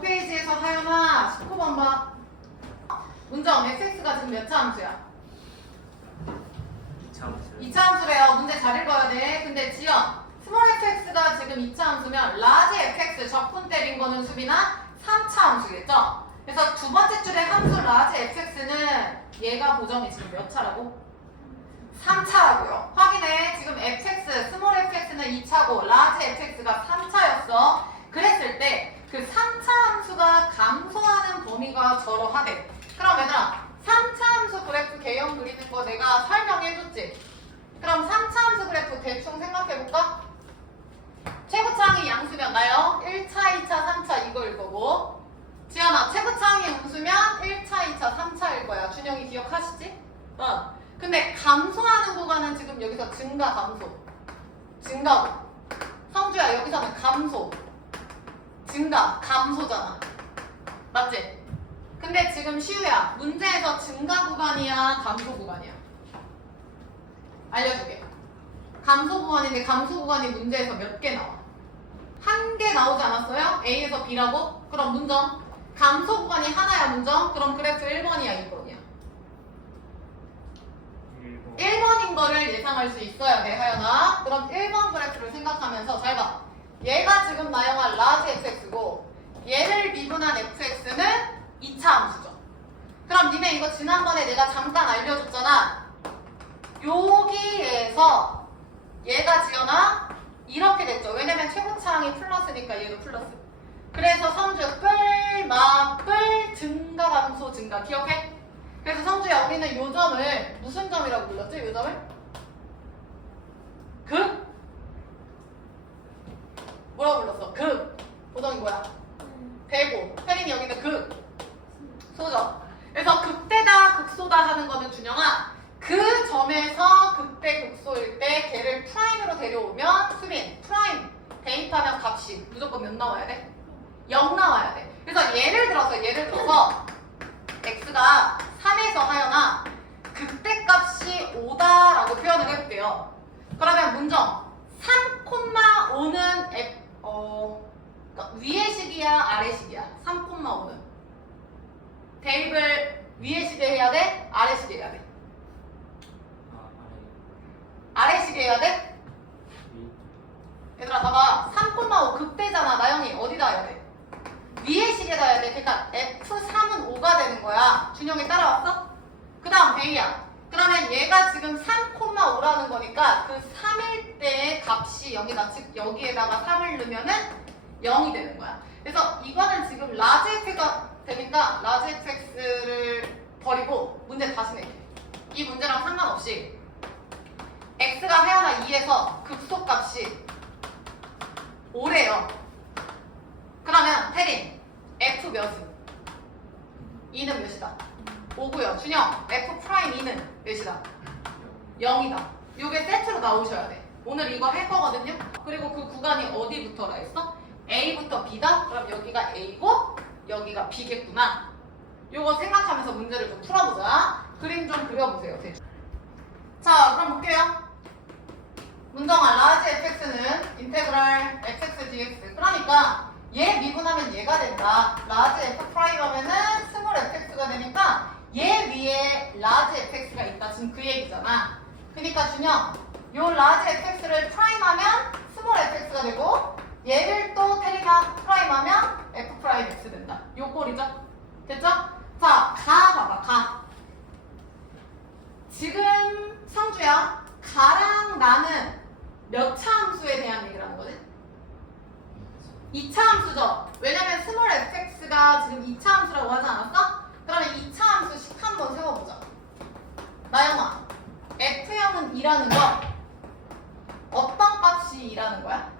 5페이지에서 하연아 19번 봐. 문정 fx가 지금 몇 차 함수야? 2차 함수. 2차 함수래요. 문제 잘 읽어야 돼. 근데 지연 스몰 fx가 지금 2차 함수면 라지 fx 적분 때린 거는 수빈아 3차 함수겠죠? 그래서 두 번째 줄의 함수 라지 fx는 얘가 보정이 지금 몇 차라고? 3차라고요. 확인해. 지금 fx, 스몰 fx는 2차고 라지 fx가 3차였어. 그랬을 때 그 3차 함수가 감소하는 범위가 저러하대. 그럼 얘들아 3차 함수 그래프 개형 그리는 거 내가 설명해줬지? 그럼 3차 함수 그래프 대충 생각해볼까? 최고차항이 양수면 나요 1차, 2차, 3차 이거일 거고 지연아 최고차항이 음수면 1차, 2차, 3차일 거야. 준영이 기억하시지? 근데 감소하는 구간은 지금 여기서 증가, 감소 증가고 성주야 여기서는 감소 증가, 감소잖아. 맞지? 근데 지금 시우야 문제에서 증가 구간이야 감소 구간이야? 알려줄게. 감소 구간인데 감소 구간이 문제에서 몇 개 나와? 한 개 나오지 않았어요? A에서 B라고? 그럼 문정 감소 구간이 하나야. 문정 그럼 그래프 1번이야 2번이야? 1번인 거를 예상할 수 있어야 돼 하연아. 그럼 1번 그래프를 생각하면서 잘 봐. 얘가 지금 나영아 라지 fx고 얘를 미분한 fx는 2차 함수죠. 그럼 니네 이거 지난번에 내가 잠깐 알려줬잖아. 여기에서 얘가 지연아 이렇게 됐죠. 왜냐면 최고차항이 플러스니까 얘도 플러스. 그래서 성주 뿔 증가 감소 증가 기억해? 그래서 성주야 우리는 요 점을 무슨 점이라고 불렀지? 요 점을? 극? 뭐라고 불렀어? 극. 보정이 뭐야? 대고. 혜린이 여기는 극. 소죠. 그래서 극대다 극소다 하는 거는 준영아 그 점에서 극대 극소일 때 걔를 프라임으로 데려오면 수빈 프라임 대입하면 값이 무조건 몇 나와야 돼? 0 나와야 돼. 그래서 예를 들어서 x가 3에서 하여나 극대 값이 5다라고 표현을 해볼게요. 그러면 문정 3,5는 그러니까 위의 식이야 아래 식이야? 3,5는 대입을 위의 식에 해야 돼? 아래 식에 해야 돼? 아래 식에 해야 돼? 얘들아 봐봐 3,5 극대잖아. 나영이 어디다 해야 돼? 위의 식에다 해야 돼. 그러니까 F3은 5가 되는 거야. 준영이 따라왔어? 그 다음 베이야. 그러면 얘가 지금 3,5라는 거니까 그 3일 때의 값이 0이다. 즉 여기에다가 3을 넣으면은 0이 되는 거야. 그래서 이거는 지금 라지 f가 되니까 라지 fx를 버리고 문제 다시 낼게. 이 문제랑 상관없이 x가 하여나 2에서 극소값이 5래요. 그러면 태린 f 몇은? 2는 몇이다? 5고요. 준영 f 프라임 2는 몇이다? 0이다. 이게 세트로 나오셔야 돼. 오늘 이거 할 거거든요. 그리고 그 구간이 어디부터라 했어? A부터 B다? 그럼 여기가 A고 여기가 B겠구나. 요거 생각하면서 문제를 좀 풀어보자. 그림 좀 그려보세요. 대충. 자 그럼 볼게요. 문정아 라지 fx는 인테그랄 fx dx. 그러니까 얘 미분하면 얘가 된다. 라지 f 프라임 하면은 스몰 fx가 되니까 얘 위에 라지 fx가 있다. 지금 그 얘기잖아. 그러니까 준영 요 라지 fx를 프라임 하면 스몰 fx가 되고 얘를 또 테리가 프라임 하면 f 프라임 x 된다. 요 꼴이죠? 됐죠? 자, 봐봐, 가. 지금 성주야, 가랑 나는 몇 차 함수에 대한 얘기를 하는 거지? 2차 함수죠? 왜냐면 스몰 fx가 지금 2차 함수라고 하지 않았어? 그러면 2차 함수씩 한번 세워보자. 나영아, f형은 2라는 거 어떤 값이 2라는 거야?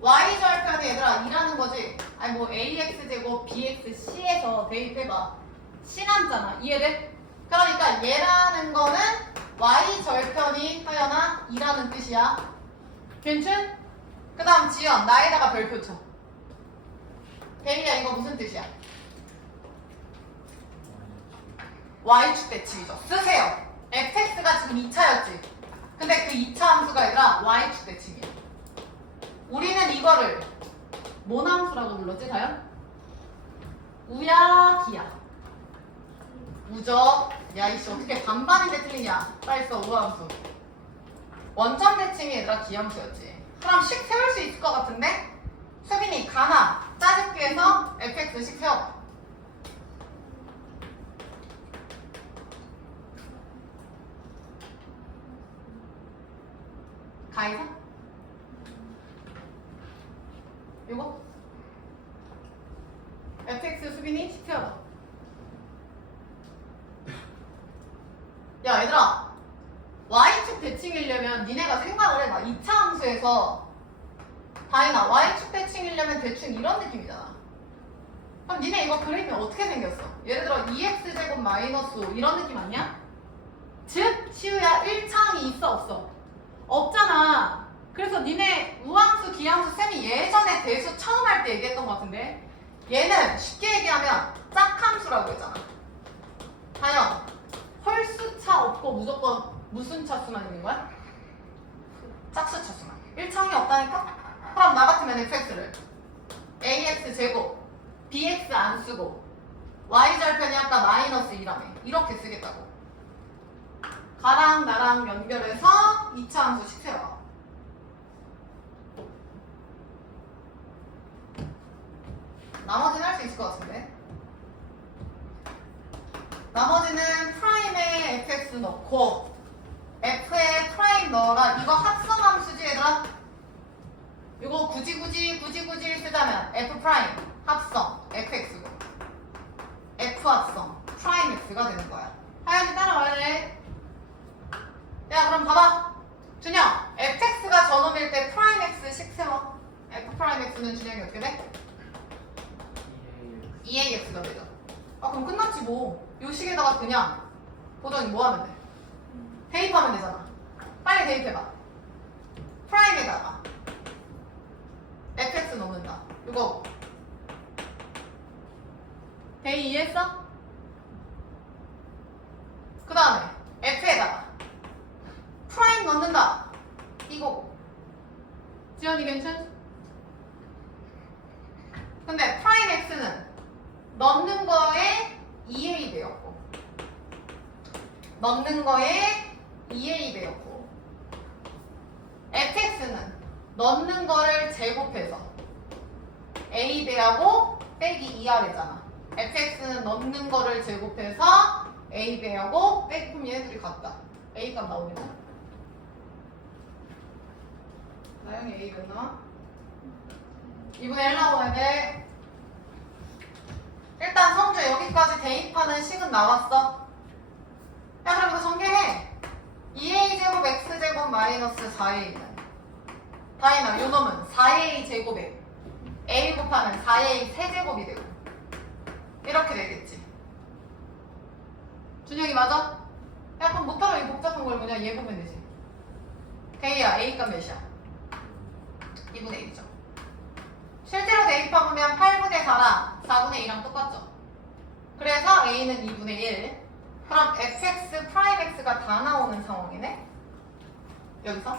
y절편이 얘들아 2라는 거지? 아니 뭐 ax제곱 bxc에서 대입해봐. c 남잖아. 이해돼? 그러니까 얘라는 거는 y절편이 하여나 2라는 뜻이야. 괜찮? 그 다음 지연 나에다가 별표 쳐. 대리야 이거 무슨 뜻이야? y축 대칭이죠. 쓰세요. fx가 지금 2차였지. 근데 그 2차 함수가 얘들아 y축 대칭이야. 우리는 이거를 모함수라고 불렀지 다현? 우야 비야. 우적. 야 이씨 어떻게 반반인데 틀리냐. 빨리 써 우함수. 원점 대칭이 얘들아 기함수였지. 그럼 식 세울 수 있을 것 같은데? 수빈이 가나 짜집기에서 fx 식 세워. 가이사? 이거? fx 수빈이 식 세워봐. 야 얘들아 y축 대칭이려면 니네가 생각을 해봐. 2차 함수에서 다이나 y축 대칭이려면 대충 이런 느낌이잖아. 그럼 니네 이거 그리면 어떻게 생겼어? 예를 들어 2x제곱 마이너스 5 이런 느낌 아니야? 즉 시우야 1차항이 있어 없어? 없잖아. 그래서 니네 우함수 기함수 쌤이 예전에 대수 처음 할 때 얘기했던 것 같은데 얘는 쉽게 얘기하면 짝함수라고 했잖아. 다현 홀수차 없고 무조건 무슨 차수만 있는 거야? 짝수 차수만. 1차항이 없다니까? 그럼 나 같으면 fx를 ax 제곱 bx 안 쓰고 y 절편이 아까 마이너스 2라며 이렇게 쓰겠다고. 가랑 나랑 연결해서 2차 함수 식 세워봐. 나머지는 할 수 있을 것 같은데. 나머지는 프라임에 fx 넣고 f에 프라임 넣어라. 이거 합성함수지 얘들아? 이거 굳이 쓰자면 f 프라임 합성 fx고 f 합성 프라임 x가 되는 거야. 하연이 따라와야 돼. 야 그럼 봐봐. 준영 fx가 저놈일 때 프라임 x 식 세워. f 프라임 x는 준영이 어떻게 돼? 2ax가 되죠. 아 그럼 끝났지 뭐. 요 식에다가 그냥 보정이 뭐 하면 돼? 대입하면 되잖아. 빨리 대입해봐. 프라임에다가 fx 넣는다. 이거 대입 이해했어? 그 다음에 f에다가 프라임 넣는다. 이거 지연이 괜찮지? 근데 프라임 x는 넣는 거에 2a 되었고 넣는 거에 2a 되었고 fx는 넣는 거를 제곱해서 a 배하고 빼기 2r이잖아. fx는 넣는 거를 제곱해서 a 배하고 빼기 그럼 얘네들이 같다. a 값 나오겠죠? 나영이 a 몇 나와? 2분의 1 나와야 돼. 일단 성주 여기까지 대입하는 식은 나왔어. 야 그럼 이거 전개해. 2a제곱 x제곱 마이너스 4a는 다이나 요 놈은 4a 제곱에 a 곱하면 4a 세제곱이 되고 이렇게 되겠지. 준영이 맞아? 야 그럼 못하면 이 복잡한 걸 그냥 얘 보면 되지. 대이야 a 값 몇이야? 2분의 1이죠. 실제로 대입해보면 8분의 4랑 4분의 2랑 똑같죠. 그래서 a는 2분의 1. 그럼 fx 프라임 x가 다 나오는 상황이네. 여기서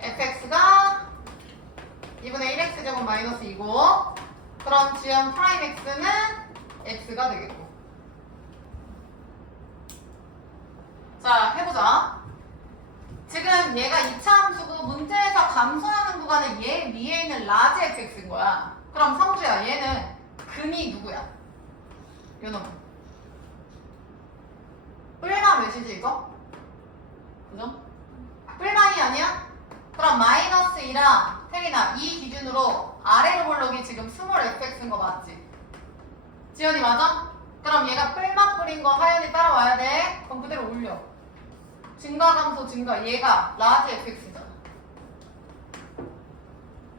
fx가 2분의 1x제곱 마이너스 2고 그럼 지연 프라임 x는 x가 되겠고. 자 해보자. 지금 얘가 2차 함수고 문제에서 감소하는 구간은 얘 위에 있는 라지 fx인 거야. 그럼 성주야 얘는 근이 누구야? 요 놈은 뿔만 몇이지 이거? 그죠? 뿔만이 아니야? 그럼 마이너스 2랑 태린아 이 기준으로 아래로 볼록이 지금 스몰 fx인 거 맞지? 지연이 맞아? 그럼 얘가 뿔만 뿌린 거 하연이 따라와야 돼. 그럼 그대로 올려. 증가 감소 증가 얘가 라지 fx잖아.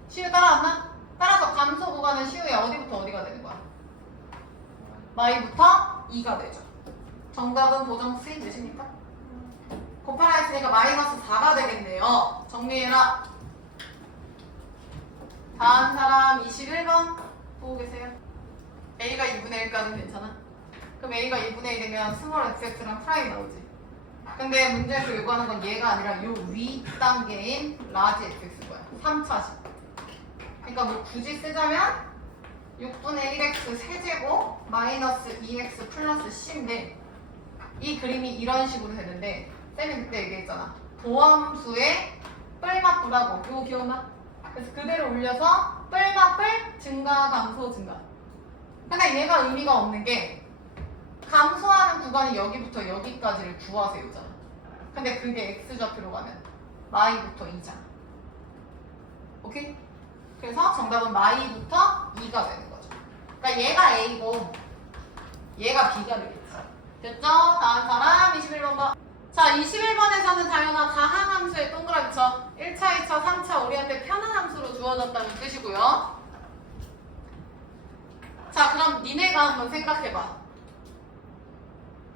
시우 따라왔나? 따라서 감소 구간은 시우야 어디부터 어디가 되는 거야? 마이부터 2가 되죠. 정답은 보정 C 몇입니까? 곱하라 했으니까 마이너스 4가 되겠네요. 정리해라. 다음 사람 21번 보고 계세요. A가 2분의 1까지는 괜찮아? 그럼 A가 2분의 1이면 스몰 fx랑 프라임 나오지. 근데 문제에서 요구하는 건 얘가 아니라 요 위 단계인 라지 fx인 거야. 3차식. 그러니까 뭐 굳이 쓰자면 6분의 1x 세제곱 마이너스 2x 플러스 c인데 이 그림이 이런 식으로 되는데 쌤이 그때 얘기했잖아. 도함수의 뿔맛부라고. 이거 기억나? 그래서 그대로 올려서 뿔맛뿔 증가 감소 증가. 근데 얘가 의미가 없는 게 감소하는 구간이 여기부터 여기까지를 구하세요잖아. 근데 그게 x좌표로 가면 마이부터 2잖아. 오케이? 그래서 정답은 마이부터 2가 되는 거죠. 그러니까 얘가 A고 얘가 B가 되겠지. 됐죠? 다음 사람 21번 봐. 자, 21번에서는 당연한 다항함수의 동그라미 쳐. 1차, 2차, 3차 우리한테 편한 함수로 주어졌다는 뜻이고요. 자, 그럼 니네가 한번 생각해봐.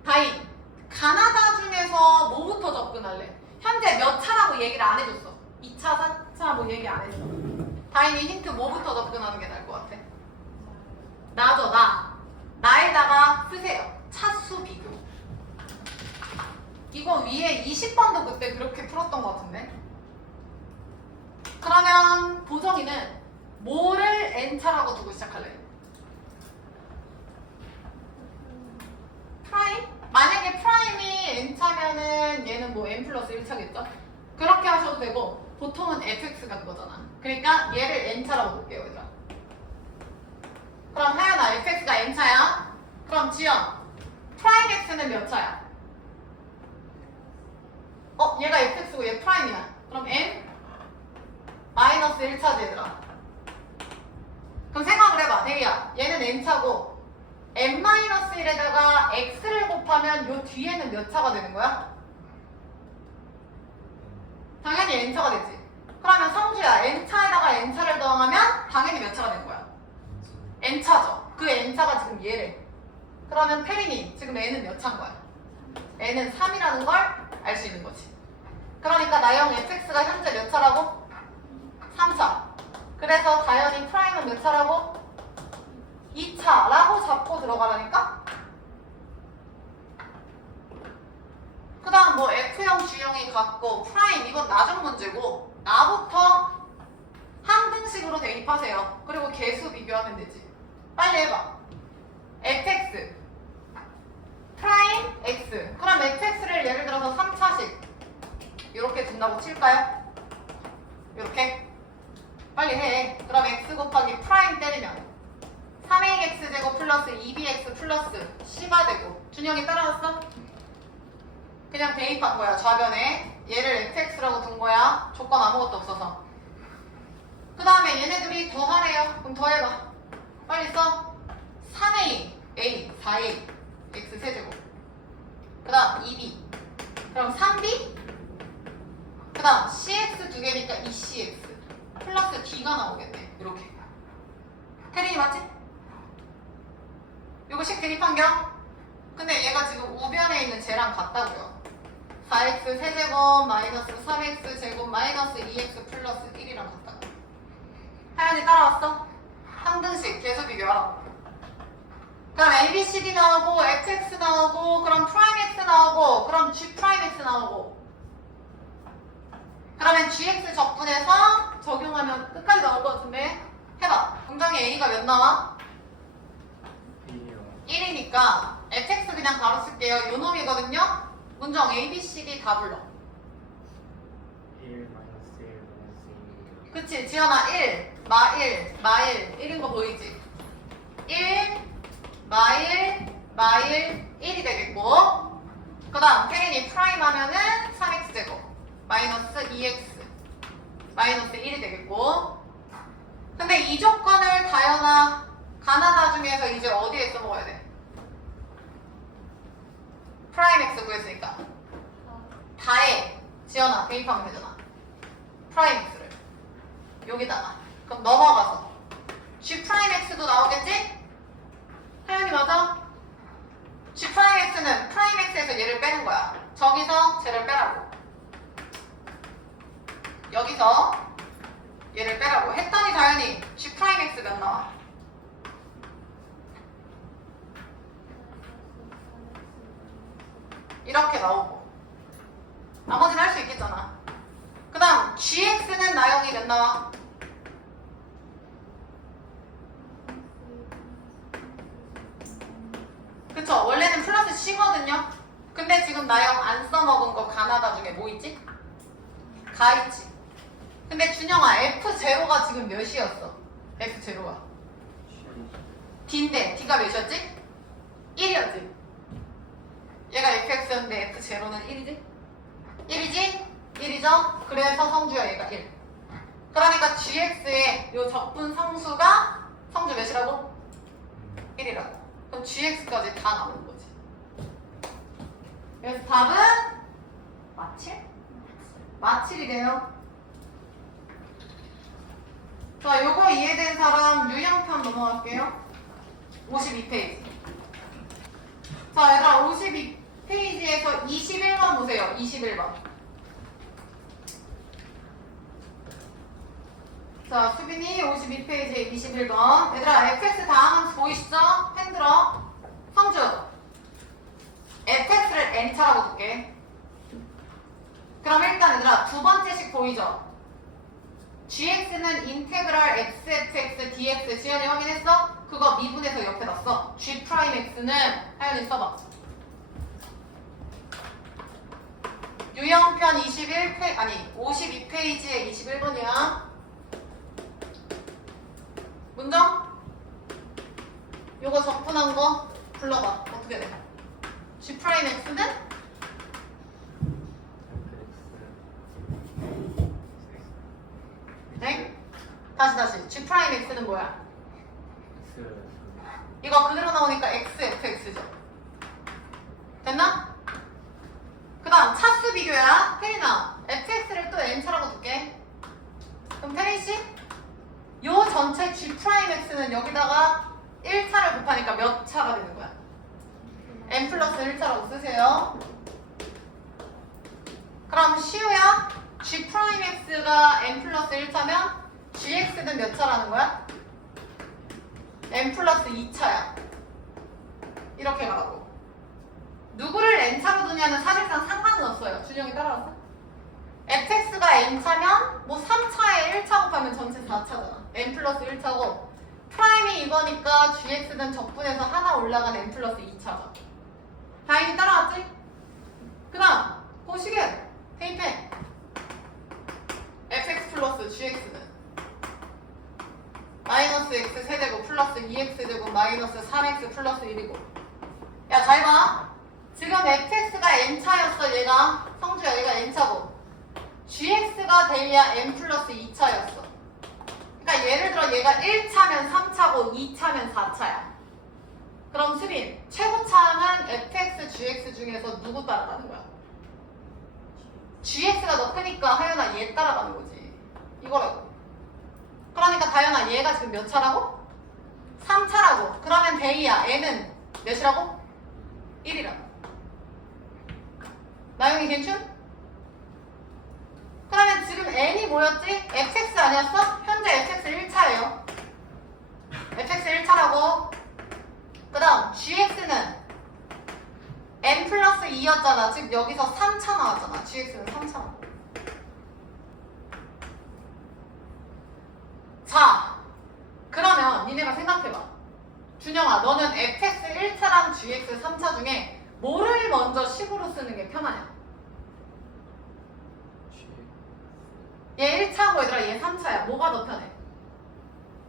다인, 가나다 중에서 뭐부터 접근할래? 현재 몇 차라고 얘기를 안 해줬어. 2차, 4차 뭐 얘기 안 했어. 다인이 힌트 뭐부터 접근하는 게 나을 것 같아? 나죠, 나. 나에다가 쓰세요. 차수 비교. 이거 위에 20번도 그때 그렇게 풀었던 것 같은데? 그러면 보정이는 뭐를 n차라고 두고 시작할래? 프라임? 만약에 프라임이 n차면은 얘는 뭐 n 플러스 1차겠죠? 그렇게 하셔도 되고 보통은 fx가 그거잖아. 그러니까 얘를 n차라고 볼게요, 얘들아. 그럼 하연아, fx가 n차야? 그럼 지연, 프라임 x는 몇 차야? 얘가 fx고 얘 프라임이야. 그럼 n 마이너스 1차지 얘들아. 그럼 생각을 해봐. 대리야, 얘는 n차고 n 마이너스 1에다가 x를 곱하면 요 뒤에는 몇 차가 되는 거야? 당연히 n차가 되지. 그러면 성주야, n차에다가 n차를 더하면 당연히 몇 차가 되는 거야? n차죠. 그 n차가 지금 얘래. 그러면 태린이 지금 n은 몇 차인 거야? n은 3이라는 걸 알 수 있는 거지. 그러니까 나영 fx가 현재 몇 차라고? 3차. 그래서 다현이 프라임은 몇 차라고? 2차라고 잡고 들어가라니까? 그 다음 뭐 F형, G형이 같고 프라임 이건 나중 문제고 나부터 한 등식으로 대입하세요. 그리고 개수 비교하면 되지. 빨리 해봐. fx 프라임 x. 그럼 fx를 예를 들어서 3차식 이렇게 둔다고 칠까요? 이렇게? 빨리 해. 그럼 x 곱하기 프라임 때리면 3ax 제곱 플러스 2bx 플러스 c가 되고 준영이 따라왔어? 그냥 대입한 거야. 좌변에 얘를 fx라고 둔 거야. 조건 아무것도 없어서. 그 다음에 얘네들이 더하래요. 그럼 더해봐. 빨리 써. 3a, a, 4a, x 세제곱. 그 다음 2b. 그럼 3b. 그 다음 cx 두 개니까 2cx 플러스 d가 나오겠네. 이렇게. 태린이 맞지? 요거 식 대입한 겸? 근데 얘가 지금 우변에 있는 쟤랑 같다고요. 4x 세제곱 마이너스 3x 제곱 마이너스 2x 플러스 1이랑 같다고. 하연이 따라왔어? 상등식 계수 비교하라고. 그럼 ABCD 나오고 FX 나오고 그럼 프라임 X 나오고 그럼 G 프라임 X 나오고 그러면 GX 적분해서 적용하면 끝까지 나올 것 같은데 해봐. 문장에 A가 몇 나와? 1이니까 FX 그냥 바로 쓸게요. 요 놈이거든요. 문장 A, B, C, D 다 불러. 1 마이너스 1 마이너스 1. 그치 지연아 1 마일 마일 1인 거 보이지? 1 마일 1이 되겠고 그 다음 태린이 프라임 하면은 3x제곱 마이너스 2x 마이너스 1이 되겠고 근데 이 조건을 다연아 가나다 중에서 이제 어디에 써먹어야 돼? 프라임 x 구했으니까 다에 지연아 대입하면 되잖아. 프라임 x를 여기다가 그럼 넘어가서 g 프라임 x도 나오겠지? 하연이 맞아? g 프라임 x는 프라임 x에서 얘를 빼는 거야. 저기서 쟤를 빼라고. 여기서 얘를 빼라고 했더니 다현이 g 프라임 x 몇 나와? 이렇게 나오고 나머지는 할 수 있겠잖아. 그 다음 gx는 나영이 몇 나와? 그쵸? 원래는 플러스 C거든요? 근데 지금 나영 안 써먹은 거 가나다 중에 뭐 있지? 가 있지. 근데 준영아 F0가 지금 몇이었어? F0가 D인데 D가 몇이었지? 1이었지. 얘가 fx였는데 f0는 1이지? 1이지? 1이죠? 그래서 성주야 얘가 1. 그러니까 gx의 요 적분 상수가 성주 몇이라고? 1이라고. 그럼 gx까지 다 나오는 거지. 그래서 답은 마칠? 마칠이래요. 자, 요거 이해된 사람 유형편 넘어갈게요. 52페이지. 자, 얘들아 52페이지에서 21번 보세요. 21번. 자, 수빈이 52페이지에 21번. 얘들아 fx 다음은 보이시죠? 펜 들어. 성주. fx를 n차라고 둘게. 그럼 일단 얘들아 두 번째식 보이죠? gx는 인테그랄 xfx dx. 지연이 확인했어? 그거 미분해서 옆에 놨어. g'x는 하연이 써봐. 유형편 52페이지에 21번이야. 문정? 요거 적분한 거 불러봐. 어떻게 돼? g'x는? 네? 다시 g'x는 뭐야? 이거 그대로 나오니까 xfx죠. 됐나? 그 다음 차수 비교야. 태린아 fx를 또 n차라고 둘게. 그럼 태린씨 요 전체 g'x는 여기다가 1차를 곱하니까 몇 차가 되는 거야? n 플러스 1차라고 쓰세요. 그럼 시우야 g'x가 n 플러스 1차면 gx는 몇 차라는 거야? n 플러스 2차야. 이렇게 가라고. 누구를 n차로 두냐는 사실상 상관은 없어요. 준영이 따라왔어? fx가 n차면 뭐 3차에 1차 곱하면 전체 4차잖아. n 플러스 1차고 프라임이 이거니까 gx는 적분해서 하나 올라간 n 플러스 2차죠. 다행히 따라왔지? 그 다음 보시게 대입해. fx 플러스 gx는 마이너스 x 세제곱 플러스 2x제곱 마이너스 3x 플러스 1이고. 야 잘 봐. 지금 fx가 n차였어. 얘가 성주야 얘가 n차고 gx가 돼야 n 플러스 2차였어. 그러니까 예를 들어 얘가 1차면 3차고 2차면 4차야. 그럼 수빈 최고차는 fx, gx 중에서 누구 따라가는 거야? gx가 더 크니까 하연아 얘 따라가는 거지. 이거라고. 그러니까 다현아 얘가 지금 몇 차라고? 3차라고. 그러면 대이야 n은 몇이라고? 1이라고. 나영이 괜춘? 그러면 지금 n이 뭐였지? fx 아니었어? 현재 fx 1차예요. fx 1차라고. 그 다음 gx는 n 플러스 2였잖아. 즉 여기서 3차 나왔잖아. gx는 3차. 자, 그러면 니네가 생각해봐. 준영아, 너는 fx 1차랑 gx 3차 중에 뭐를 먼저 식으로 쓰는 게 편하냐? 얘 1차고 얘들아 얘 3차야. 뭐가 더 편해?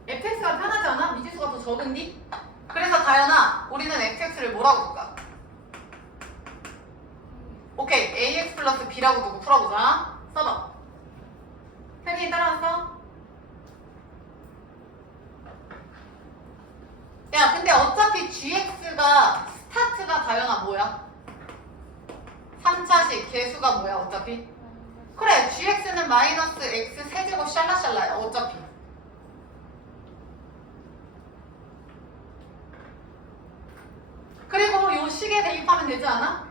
fx가 편하지 않아? 미지수가 더 적은디? 그래서 다현아, 우리는 fx를 뭐라고 둘까? 오케이, ax 플러스 b라고 두고 풀어보자. 써봐. 혜민이 따라왔어? 야, 근데 어차피 gx가 스타트가 다현아 뭐야? 3차식 개수가 뭐야 어차피? 그래, gx는 마이너스 x 세제곱 샬라샬라야 어차피. 그리고 요 식에 대입하면 되지 않아?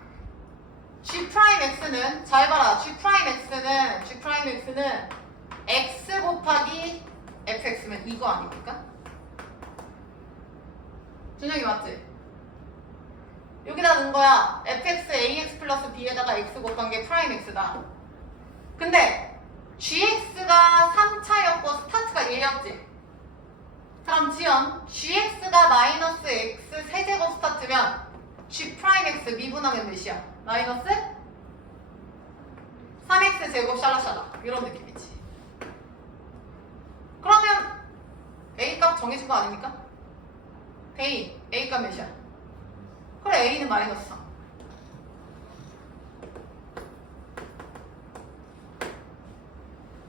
g'x는 잘 봐라. g'x는 x 곱하기 fx면 이거 아닙니까? 준영이 맞지? 여기다 넣은 거야. fx ax 플러스 b에다가 x 곱한 게 프라임 x다. 근데 gx가 3차였고 스타트가 1이었지. 그럼 지연 gx가 마이너스 x 세제곱 스타트면 G'X 미분하면 몇이야? 마이너스 3x 제곱 샬라샬라 이런 느낌이지. 그러면 a 값 정해진 거 아닙니까? a 값 몇이야? 그래 a는 마이너스 3.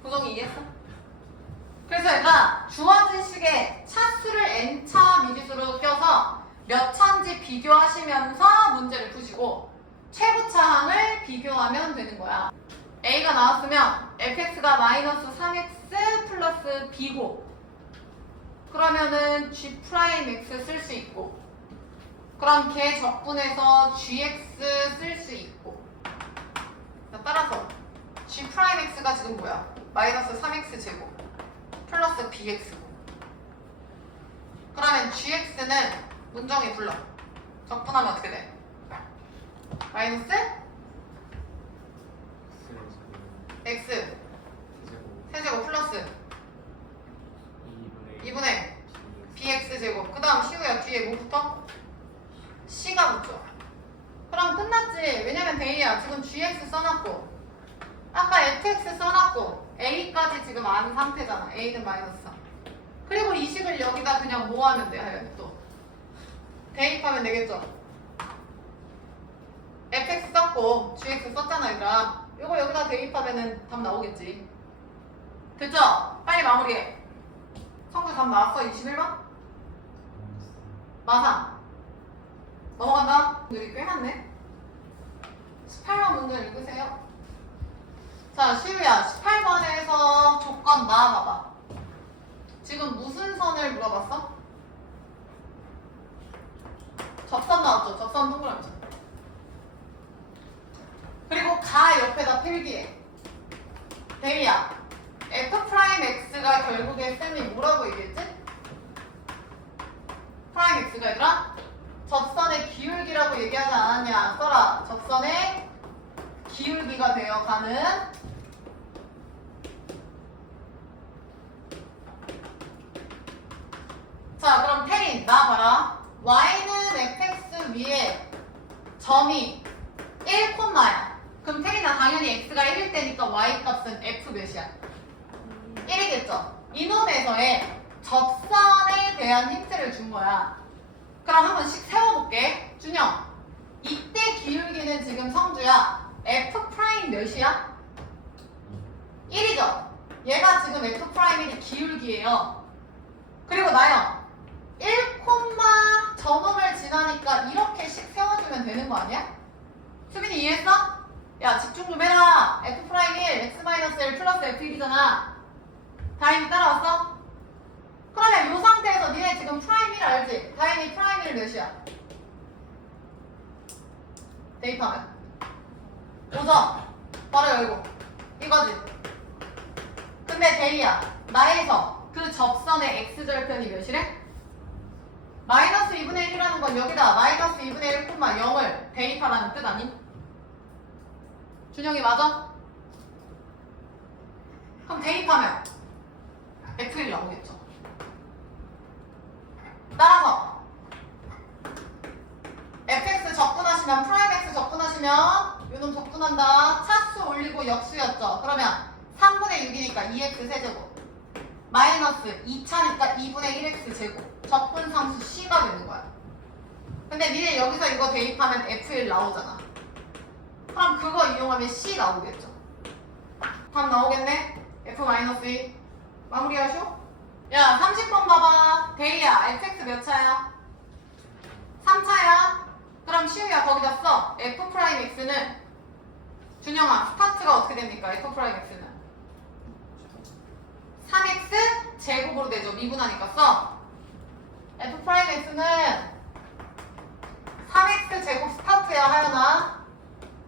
구성이 이해했어? 그래서 얘가 주어진 식에 차수를 n차 미지수로 껴서 몇 차인지 비교하시면서 문제를 푸시고 최고차항을 비교하면 되는 거야. a가 나왔으면 fx가 마이너스 3x 플러스 b고 그러면은 G'X 쓸 수 있고 그럼 걔 적분해서 gx 쓸 수 있고 자, 따라서 G'X가 지금 뭐야? 마이너스 3x 제곱 플러스 bx고 그러면 gx는 문정이 불러 적분하면 어떻게 돼? 마이너스 x 세제곱 플러스 2분의 bx 제곱 그 다음 시우야 뒤에 뭐 붙어? c가 붙죠. 그럼 끝났지. 왜냐면 대이야 지금 gx 써놨고 아까 fx 써놨고 a까지 지금 안 상태잖아. a는 마이너스 3. 그리고 이 식을 여기다 그냥 뭐 하면 돼? 하여튼 또 대입하면 되겠죠. fx 썼고 gx 썼잖아 얘들아. 이거 여기다 대입하면은 답 나오겠지. 됐죠? 빨리 마무리해. 성수 답 나왔어? 21번? 마상 넘어간다. 문제들이 꽤 많네. 18번 문제 읽으세요. 자, 시우야 18번에서 조건 나와봐봐. 지금 무슨 선을 물어봤어? 접선 나왔죠? 접선 동그라미. 그리고 가 옆에다 필기해. 대리야 F'X가 결국에 쌤이 뭐라고 얘기했지? 프라임 X가 얘들아 접선의 기울기라고 얘기하지 않았냐? 써라. 접선의 기울기가 되어가는 자 그럼 태린 나 봐라. y는 fx 위에 점이 1콤마야. 그럼 태린아 당연히 x가 1일 때니까 y 값은 f 몇이야? 1이겠죠? 이놈에서의 접선에 대한 힌트를 준 거야. 그럼 한 번씩 세워볼게. 준영 이때 기울기는 지금 성주야 f 프라임 몇이야? 1이죠? 얘가 지금 f 프라임 1이 기울기예요. 그리고 나영 1, 저놈을 지나니까 이렇게씩 세워주면 되는 거 아니야? 수빈이 이해했어? 야 집중 좀 해라. f 프라임 1, x-1 플러스 f1이잖아. 다인이 따라왔어? 그러면 이 상태에서 니네 지금 프라임 1 알지? 다인이 프라임 1 몇이야? 대입하면 5점 바로 열고 이거지. 근데 대리야 나에서 그 접선의 x절편이 몇이래? 마이너스 2분의 1이라는 건 여기다 마이너스 2분의 1,0을 대입하라는 뜻 아니? 준영이 맞아? 그럼 대입하면 f1 나오겠죠. 따라서 fx 접근하시면 프라임 x 접근하시면 요놈 접근한다. 차수 올리고 역수였죠. 그러면 3분의 6이니까 2x 세제곱 마이너스 2차니까 2분의 1x 제곱 접근 상수 c가 되는 거야. 근데 니네 여기서 이거 대입하면 f1 나오잖아. 그럼 그거 이용하면 c 나오겠죠. 답 나오겠네. f-2 마무리하쇼. 야 30번 봐봐. 대희야 fx 몇 차야? 3차야. 그럼 시우야 거기다 써. f'x는 준영아 스타트가 어떻게 됩니까? f'x는 3x 제곱으로 되죠. 미분하니까 써. f'x는 3x 제곱 스타트야 하연아.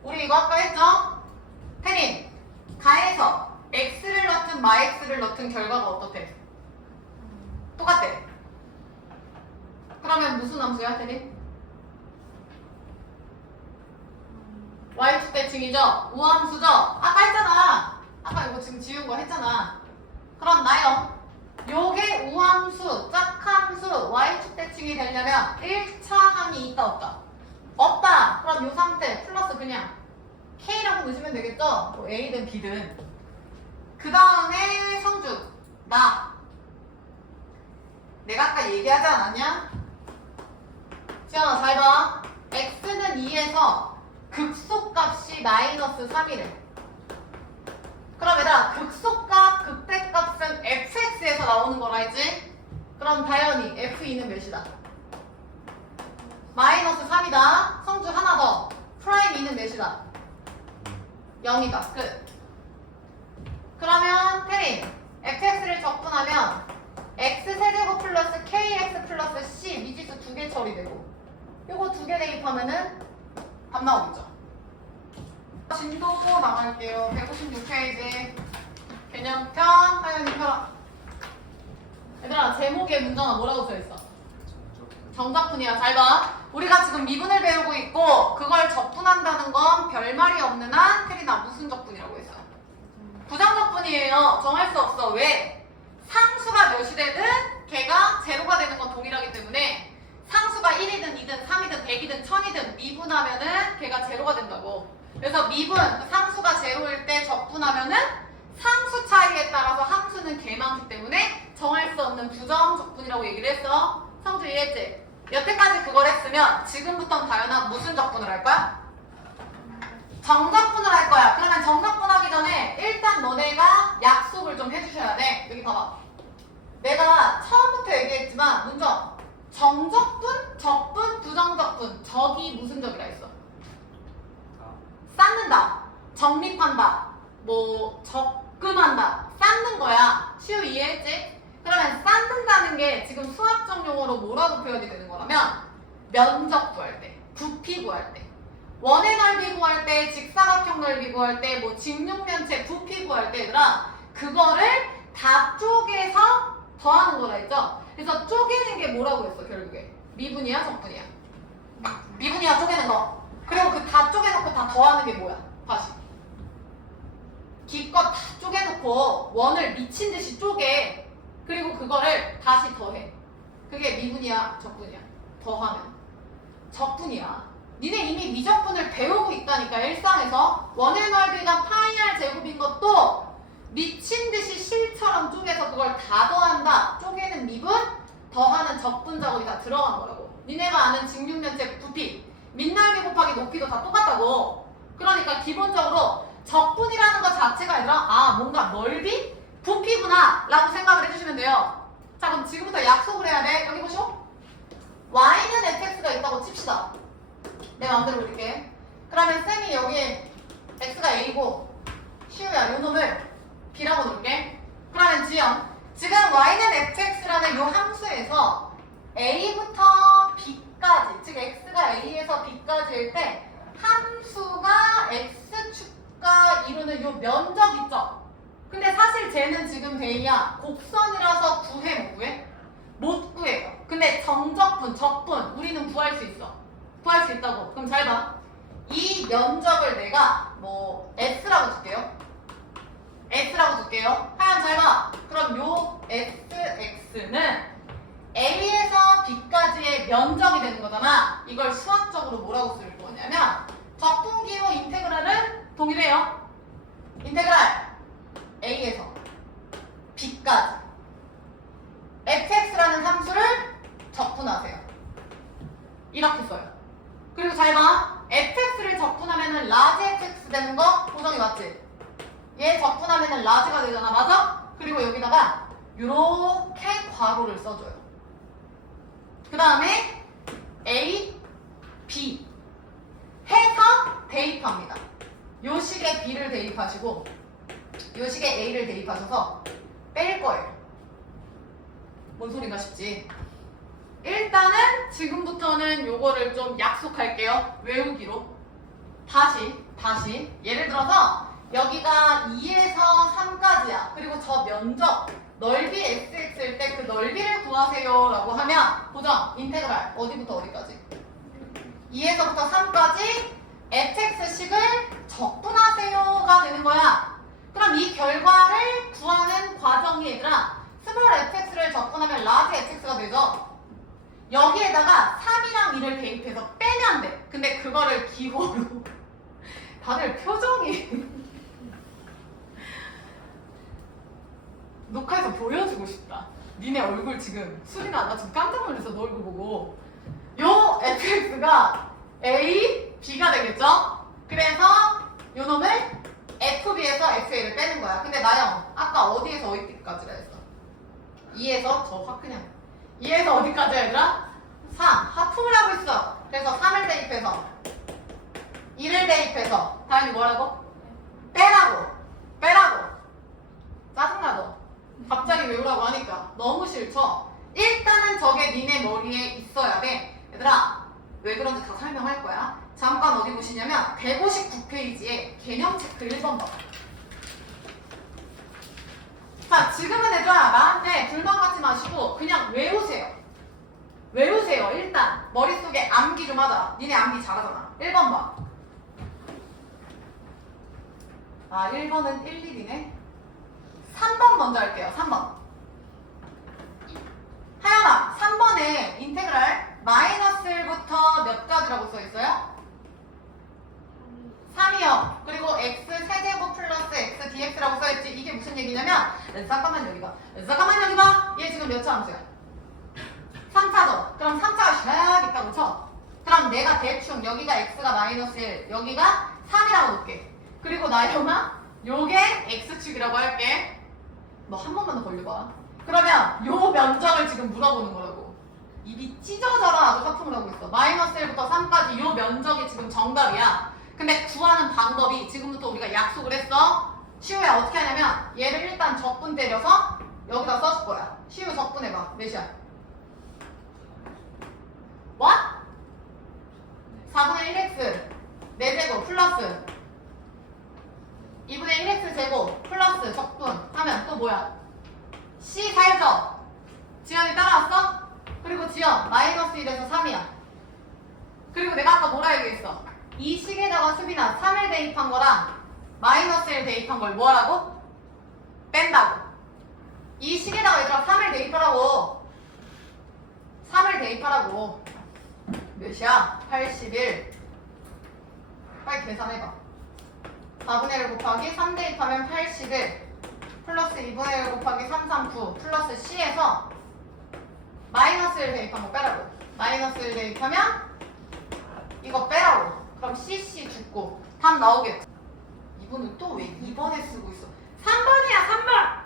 우리 이거 아까 했죠? 태린 가에서 x를 넣든 마x를 넣든 결과가 어떻대? 똑같대. 그러면 무슨 함수야 태린? y축 대칭이죠? 우함수죠? 아까 했잖아. 아까 이거 지금 지운 거 했잖아. 그럼 나요. 요게 우함수, 짝함수, y축 대칭이 되려면 1차 항이 있다 없다? 없다. 그럼 이 상태 플러스 그냥 K라고 넣으시면 되겠죠? 뭐 A든 B든. 그 다음에 성주 나. 내가 아까 얘기하지 않았냐? 지연아 잘 봐. X는 2에서 극소값이 마이너스 3이래. 그럼 얘들아 극소값, 극대값은 fx에서 나오는 거라 했지? 그럼 당연히 f2는 몇이다? 마이너스 3이다. 성주 하나 더. 프라임 2는 몇이다? 0이다. 끝. 그러면 태린 fx를 적분하면 x세제곱 플러스 kx 플러스 c 미지수 2개 처리되고 요거 2개 대입하면은 답 나오겠죠? 진도 또 나갈게요. 156페이지 개념편 하연이 펴라. 얘들아 제목에 문장은 뭐라고 써있어? 정적분이야. 잘 봐. 우리가 지금 미분을 배우고 있고 그걸 적분한다는 건 별말이 없는 한 태리나 무슨 적분이라고 했어? 부정적분이에요. 정할 수 없어. 왜? 상수가 몇이 되든 걔가 제로가 되는 건 동일하기 때문에 상수가 1이든 2든 3이든 100이든 1000이든 미분하면은 걔가 제로가 된다고. 그래서 미분, 그 상수가 제로일 때 적분하면은 상수 차이에 따라서 함수는 개 많기 때문에 정할 수 없는 부정적분이라고 얘기를 했어. 성주 이해했지? 여태까지 그걸 했으면 지금부터는 다연아 무슨 적분을 할 거야? 정적분을 할 거야. 그러면 정적분 하기 전에 일단 너네가 약속을 좀 해주셔야 돼. 여기 봐봐. 내가 처음부터 얘기했지만 문정 정적분, 적분, 부정적분 적이 무슨 적이라 했어? 쌓는다, 정립한다, 뭐 적금한다, 쌓는 거야. 시우 이해했지? 그러면 쌓는다는 게 지금 수학적 용어로 뭐라고 표현이 되는 거라면 면적 구할 때, 부피 구할 때, 원의 넓이 구할 때, 직사각형 넓이 구할 때, 뭐 직육면체 부피 구할 때 얘들아 그거를 다 쪼개서 더하는 거라 했죠? 그래서 쪼개는 게 뭐라고 했어 결국에? 미분이야 적분이야? 미분이야 쪼개는 거. 그리고 그 다 쪼개놓고 다 더하는 게 뭐야? 다시 기껏 다 쪼개놓고 원을 미친 듯이 쪼개. 그리고 그거를 다시 더해. 그게 미분이야 적분이야? 더하면 적분이야. 니네 이미 미적분을 배우고 있다니까. 일상에서 원의 넓이가 파이 r 제곱인 것도 미친 듯이 실처럼 쪼개서 그걸 다 더한다. 쪼개는 미분, 더하는 적분 작업이 다 들어간 거라고. 니네가 아는 직육면체 부피, 밑넓이 곱하기 높이도 다 똑같다고. 그러니까 기본적으로 적분이라는 것 자체가 아니라 아 뭔가 넓이? 부피구나 라고 생각을 해주시면 돼요. 자 그럼 지금부터 약속을 해야 돼. 여기 보시오. y는 fx가 있다고 칩시다. 내 마음대로 그릴게. 그러면 쌤이 여기에 x가 a고 시우야 요 놈을 b라고 놓을게. 그러면 지영 지금 y는 fx라는 요 함수에서 a부터 b까지 즉 x가 a에서 b까지일 때 함수가 x축과 이루는 요 면적 있죠? 근데 사실 쟤는 지금 데이야 곡선이라서 구해 못 구해? 못 구해요. 근데 정적분, 적분 우리는 구할 수 있어. 구할 수 있다고. 그럼 잘 봐. 이 면적을 내가 뭐 S라고 줄게요. S라고 줄게요. 하연 잘 봐. 그럼 요 SX는 A에서 B까지의 면적이 되는 거잖아. 이걸 수학적으로 뭐라고 쓸 거냐면 적분기호 인테그랄은 동일해요. 인테그랄 A에서 B까지 fx라는 함수를 적분하세요. 이렇게 써요. 그리고 잘 봐. fx를 적분하면은 라지 fx 되는 거 고정이 맞지? 얘 적분하면은 라지가 되잖아. 맞아? 그리고 여기다가 요렇게 괄호를 써줘요. 그 다음에 a, b 해서 대입합니다. 요 식에 b를 대입하시고 요 식에 a를 대입하셔서 뺄 거예요. 뭔 소린가 싶지? 일단은 지금부터는 요거를 좀 약속할게요. 외우기로. 다시 예를 들어서 여기가 2에서 3까지야. 그리고 저 면적 넓이 xx일 때 그 넓이를 구하세요 라고 하면 고정 인테그랄 어디부터 어디까지? 2에서부터 3까지 fx식을 적분하세요가 되는 거야. 그럼 이 결과를 구하는 과정이 얘들아 스몰 fx를 적분하면 라지 fx가 되죠. 여기에다가 3이랑 2를 대입해서 빼면 돼. 근데 그거를 기호로 다들 표정이 녹화해서 보여주고 싶다. 니네 얼굴 지금 수리나 나 지금 깜짝 놀라서 너 얼굴 보고 요 fx가 a, b가 되겠죠? 그래서 요 놈을 fb에서 fa를 빼는 거야. 근데 나영 아까 어디에서 어디까지라 했어? 2에서 저 확 그냥 2에서 어디까지 얘들아? 3 하품을 하고 있어. 그래서 3을 대입해서 1을 대입해서 다현이 뭐라고? 빼라고 짜증나도 갑자기 외우라고 하니까 너무 싫죠? 일단은 저게 니네 머리에 있어야 돼. 얘들아 왜 그런지 다 설명할 거야. 잠깐 어디 보시냐면 159페이지에 개념 체크 1번 봐. 자 지금은 얘들아 나한테 불만 갖지 마시고 그냥 외우세요. 일단 머릿속에 암기 좀 하자. 니네 암기 잘하잖아. 1번 봐. 아 1번은 1, 2이네 3번 먼저 할게요. 3번 하연아 3번에 인테그랄 마이너스 1부터 몇 가지라고 써있어요? 3이요. 그리고 x 세제곱 플러스 x dx라고 써있지. 이게 무슨 얘기냐면 잠깐만 여기 봐. 얘 지금 몇 차 함수야? 3차죠. 그럼 3차가 샥 있다고 쳐. 그럼 내가 대충 여기가 x가 마이너스 1 여기가 3이라고 놓을게. 그리고 나영아 요게 x축이라고 할게. 너 한 번만 더 걸려봐. 그러면 요 면적을 지금 물어보는 거라고. 입이 찢어져라 아주 하품을 하고 있어. 마이너스 1부터 3까지 요 면적이 지금 정답이야. 근데 구하는 방법이 지금부터 우리가 약속을 했어. 시우야 어떻게 하냐면 얘를 일단 적분 때려서 여기다 써줄 거야. 시우 적분해봐. 몇이야? What? 4분의 1x 4제곱 플러스 2분의 1x 제곱 플러스 적분 하면 또 뭐야? C 살죠? 지연이 따라왔어? 그리고 지연 마이너스 1에서 3이야. 그리고 내가 아까 뭐라 얘기했어? 이 식에다가 수빈아 3을 대입한 거랑 마이너스 1 대입한 걸 뭐하라고? 뺀다고. 이 식에다가 얘들아 3을 대입하라고. 3을 대입하라고. 몇이야? 81. 빨리 계산해봐. 4분의 1 곱하기 3 대입하면 81 플러스 2분의 1 곱하기 3, 3, 9 플러스 C에서 마이너스 1 대입한 거 빼라고. 마이너스 1 대입하면 이거 빼라고. 그럼 CC 죽고 답 나오겠지. 이분은 또 왜 2번에 쓰고 있어? 3번이야 3번.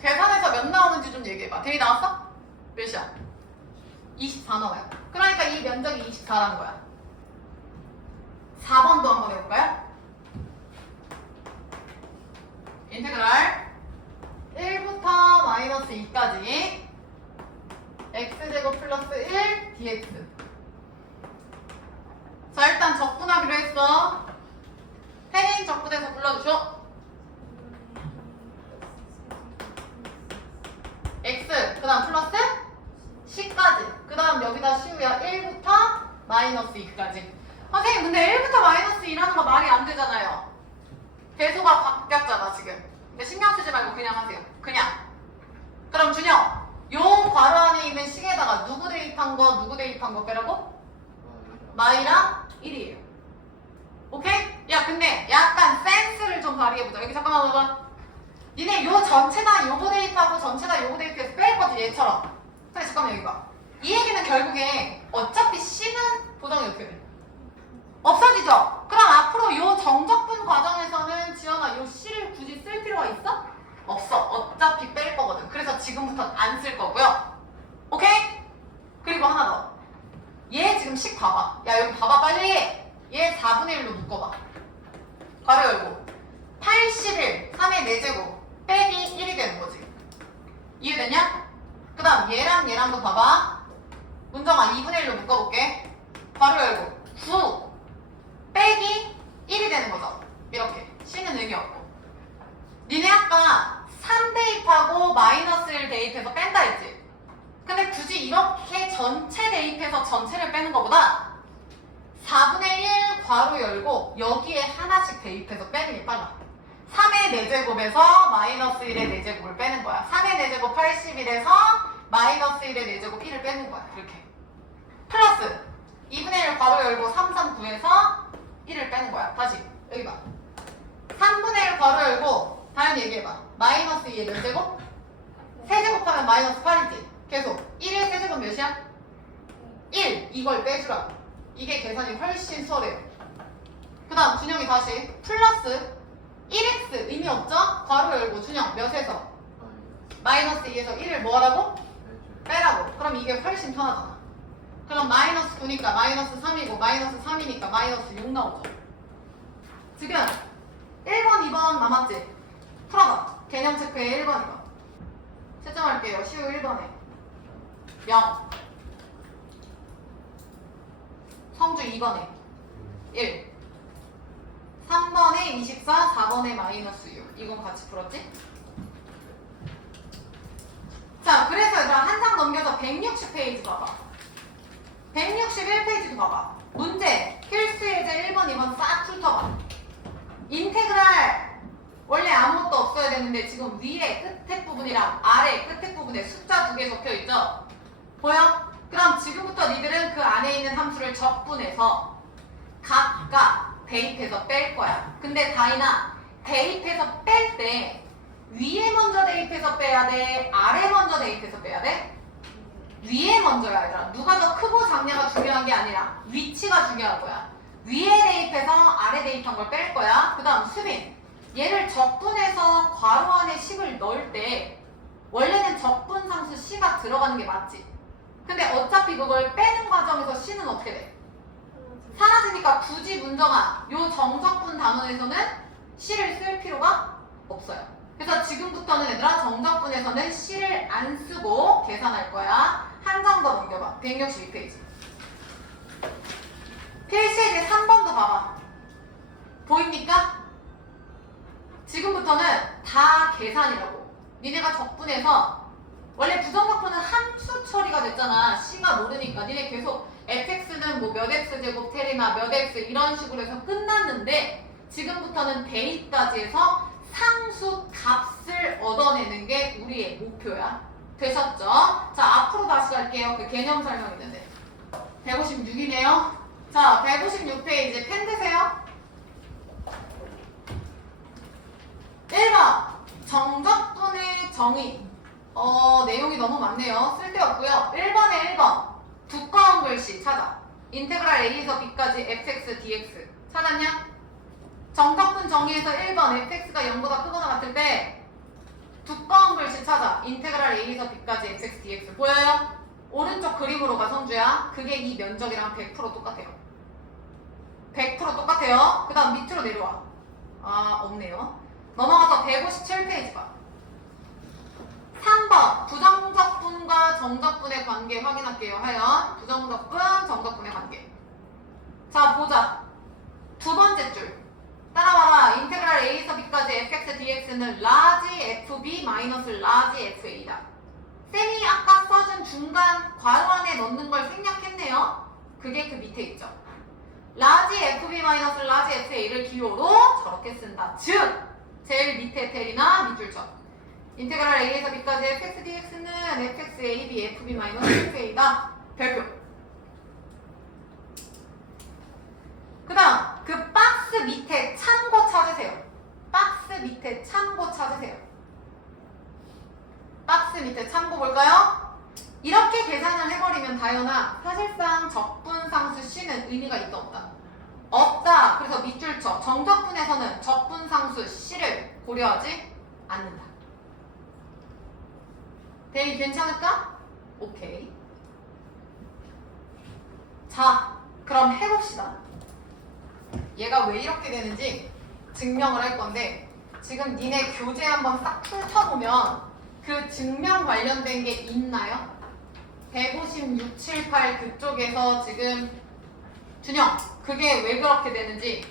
계산해서 몇 나오는지 좀 얘기해봐. 대리 나왔어? 몇이야? 24 나와요. 그러니까 이 면적이 24라는 거야. 4번도 한번 해볼까요? 인테그랄 1부터 마이너스 2까지 x제곱 플러스 1 dx. 자 일단 적분하기로 했어. 혜린 적분해서 불러주쇼. x 그 다음 플러스 c까지. 그 다음 여기다 시우야 1부터 마이너스 2까지. 선생님 근데 1부터 마이너스 2라는 거 말이 안 되잖아요. 배수가 바뀌었잖아 지금. 근데 신경 쓰지 말고 그냥 하세요. 그냥. 그럼 준영 요 괄호 안에 있는 식에다가 누구 대입한 거 빼라고? 마이랑 1이에요. 오케이? 야 근데 약간 센스를 좀 발휘해보자. 여기 잠깐만 봐봐. 니네 요 전체다 요거 대입하고 전체다 요거 대입해서 뺄 거지 얘처럼. 근데 잠깐만 여기 봐. 이 얘기는 결국에 어차피 C는 보정이 어떻게 돼? 없어지죠? 그럼 앞으로 요 정적분 과정에서는 지연아 요 C를 굳이 쓸 필요가 있어? 없어. 어차피 뺄 거거든. 그래서 지금부터 안 쓸 거고요. 오케이? 그리고 하나 더. 얘 지금 식 봐봐. 야 여기 봐봐 빨리. 얘 4분의 1로 묶어봐. 괄호 열고 81 3의 4제곱 빼기 1이 되는 거지. 이해되냐? 그 다음 얘랑도 봐봐. 문정아 2분의 1로 묶어볼게. 괄호 열고 9 빼기 1이 되는 거죠. 이렇게. C는 의미 없고. 니네 아까 3 대입하고 마이너스 1 대입해서 뺀다 했지? 근데 굳이 이렇게 전체 대입해서 전체를 빼는 것보다 4분의 1 괄호 열고 여기에 하나씩 대입해서 빼는 게 빨라. 3의 4제곱에서 마이너스 1의 4제곱을 빼는 거야. 3의 4제곱 81에서 마이너스 1의 4제곱 1을 빼는 거야. 이렇게. 플러스 2분의 1 괄호 열고 339에서 1을 빼는 거야. 다시 여기 봐. 3분의 1 괄호 열고 다현 얘기해봐. 마이너스 2의 몇 제곱? 세제곱하면 마이너스 8이지. 계속 1의 세제곱 몇이야? 1. 이걸 빼주라고. 이게 계산이 훨씬 수월해요. 그 다음 준영이 다시 플러스 1x 의미 없죠? 괄호 열고 준영 몇에서? 마이너스 2에서 1을 뭐 하라고? 빼라고. 그럼 이게 훨씬 편하잖아. 그럼 마이너스 9니까 마이너스 3이고 마이너스 3이니까 마이너스 6 나오죠. 지금 1번, 2번 남았지? 풀어봐. 개념 체크에 1번, 2번. 채점할게요. 시우 1번에 0. 성주 2번에 1. 3번에 24, 4번에 마이너스 6. 이건 같이 풀었지? 자, 그래서 얘들아 한 장 넘겨서 160페이지 봐봐. 161페이지도 봐봐. 문제, 필수 예제 1번, 2번 싹 훑어봐. 인테그랄 원래 아무것도 없어야 되는데 지금 위에 끝에 부분이랑 아래 끝에 부분에 숫자 2개 적혀있죠? 보여? 그럼 지금부터 니들은 그 안에 있는 함수를 적분해서 각각 대입해서 뺄 거야. 근데 다이나 대입해서 뺄 때 위에 먼저 대입해서 빼야 돼? 아래 먼저 대입해서 빼야 돼? 위에 먼저야 얘들아. 누가 더 크고 작냐가 중요한 게 아니라 위치가 중요한 거야. 위에 대입해서 아래 대입한 걸 뺄 거야. 그 다음 수빈, 얘를 적분해서 괄호 안에 10을 넣을 때 원래는 적분 상수 C가 들어가는 게 맞지. 근데 어차피 그걸 빼는 과정에서 C는 어떻게 돼? 사라지니까 굳이 문정아 요 정적분 단원에서는 C를 쓸 필요가 없어요. 그래서 지금부터는 얘들아 정적분에서는 C를 안 쓰고 계산할 거야. 한 장 더 넘겨봐. 162페이지. 필시에 3번도 봐봐. 보입니까? 지금부터는 다 계산이라고. 니네가 적분해서 원래 부정적분은 함수 처리가 됐잖아. C가 모르니까 니네 계속 fx는 뭐 몇 x제곱 테리나 몇 x 이런 식으로 해서 끝났는데 지금부터는 대입까지 해서 상수 값을 얻어내는 게 우리의 목표야. 되셨죠? 자, 앞으로 다시 갈게요. 그 개념 설명 있는데 156이네요. 자, 156페이지 펜 드세요. 1번 정적분의 정의. 내용이 너무 많네요. 쓸데없고요. 1번에 1번 두꺼운 글씨 찾아. 인테그랄 a에서 b까지 fx dx 찾았냐? 정적분 정의에서 1번 fx가 0보다 크거나 같을 때 두꺼운 글씨 찾아. 인테그랄 a에서 b까지 fx dx 보여요? 오른쪽 그림으로 가 성주야. 그게 이 면적이랑 100% 똑같아요. 100% 똑같아요. 그 다음 밑으로 내려와. 아, 없네요. 넘어가서 157페이지 봐. 3번 부정적분과 정적분의 관계 확인할게요. 하연 부정적분, 정적분의 관계. 자, 보자. 두 번째 줄 따라와라. 인테그랄 a에서 b까지 fx dx는 라지 fb 마이너스 라지 fa다. 쌤이 아까 써준 중간 괄호 안에 넣는 걸 생략했네요. 그게 그 밑에 있죠. 라지 fb 마이너스 라지 fa를 기호로 저렇게 쓴다. 즉 제일 밑에 텔이나 밑줄쳐. 인테그랄 a에서 b까지 fx dx는 fx ab fb 마이너스 fa다. 별표. 그 다음 그 박스 밑에 참고 찾으세요. 박스 밑에 참고 찾으세요. 박스 밑에 참고 볼까요? 이렇게 계산을 해버리면 다연아 사실상 적분상수 C는 의미가 있다 없다? 없다. 그래서 밑줄 쳐. 정적분에서는 적분상수 C를 고려하지 않는다. 대리 괜찮을까? 오케이. 자, 그럼 해봅시다. 얘가 왜 이렇게 되는지 증명을 할 건데 지금 니네 교재 한번 싹 훑어보면 그 증명 관련된 게 있나요? 156, 7, 8 그쪽에서 지금 준영 그게 왜 그렇게 되는지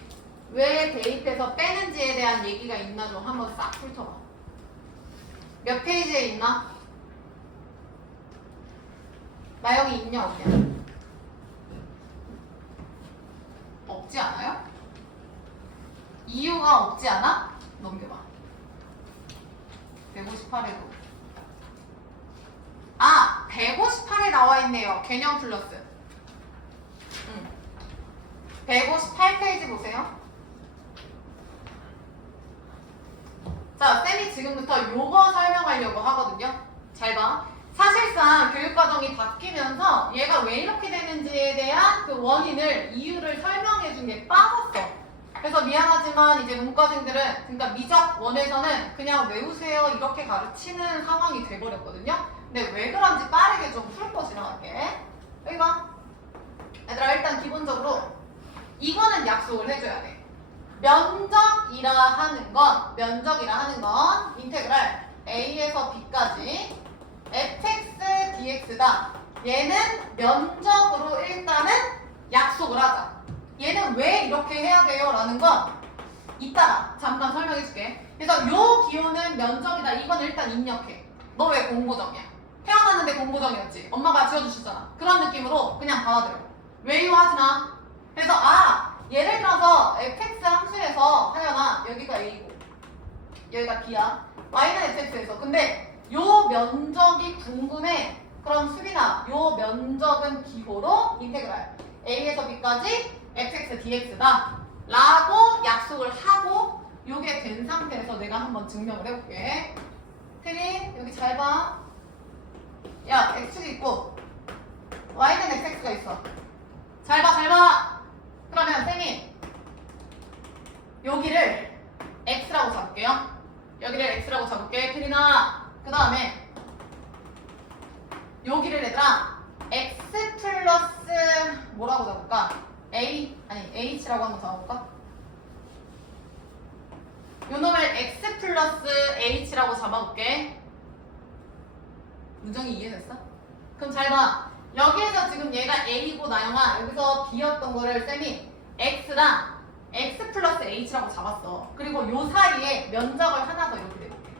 왜 대입해서 빼는지에 대한 얘기가 있나 좀 한번 싹 훑어봐. 몇 페이지에 있나? 나영이 있냐 없냐? 없지 않아요? 이유가 없지 않아? 넘겨봐. 158에도. 아, 158에 나와 있네요. 개념 플러스. 158페이지 보세요. 자, 쌤이 지금부터 요거 설명하려고 하거든요. 잘 봐. 사실상 교육과정이 바뀌면서 얘가 왜 이렇게 되는지에 대한 그 원인을, 이유를 설명해 준 게 빠졌어. 그래서 미안하지만 이제 문과생들은, 그러니까 미적 원에서는 그냥 외우세요 이렇게 가르치는 상황이 돼버렸거든요. 근데 왜 그런지 빠르게 좀 풀고 지나갈게. 여기 봐. 얘들아, 일단 기본적으로 이거는 약속을 해줘야 돼. 면적이라 하는 건 인테그랄 a에서 b까지 fx dx다. 얘는 면적으로 일단은 약속을 하자. 얘는 왜 이렇게 해야 돼요? 라는 건 이따가 잠깐 설명해 줄게. 그래서 요 기호는 면적이다. 이건 일단 입력해. 너 왜 공고정이야? 태어났는데 공고정이었지. 엄마가 지어주셨잖아. 그런 느낌으로 그냥 받아들여. 외유하지 마. 그래서 예를 들어서 fx 함수에서 하려나 여기가 a고 여기가 b야. y는 fx에서. 근데 요 면적이 궁금해. 그럼 수빈아, 요 면적은 기호로 인테그랄 a에서 b까지 fx dx다 라고 약속을 하고, 요게 된 상태에서 내가 한번 증명을 해볼게. 테리 여기 잘 봐. 야, x가 있고 y는 fx가 있어. 잘 봐, 잘 봐. 그러면 쌤이 여기를 x라고 잡을게요. 여기를 x라고 잡을게, 테리나. 그 다음에 여기를 얘들아 x 플러스 뭐라고 잡을까? h라고 한번 잡아볼까? 요 놈을 x 플러스 h라고 잡아볼게. 문정이 이해됐어? 그럼 잘 봐. 여기에서 지금 얘가 a고 나영아, 여기서 b였던 거를 쌤이 x랑 x 플러스 h라고 잡았어. 그리고 요 사이에 면적을 하나 더 이렇게 내볼게.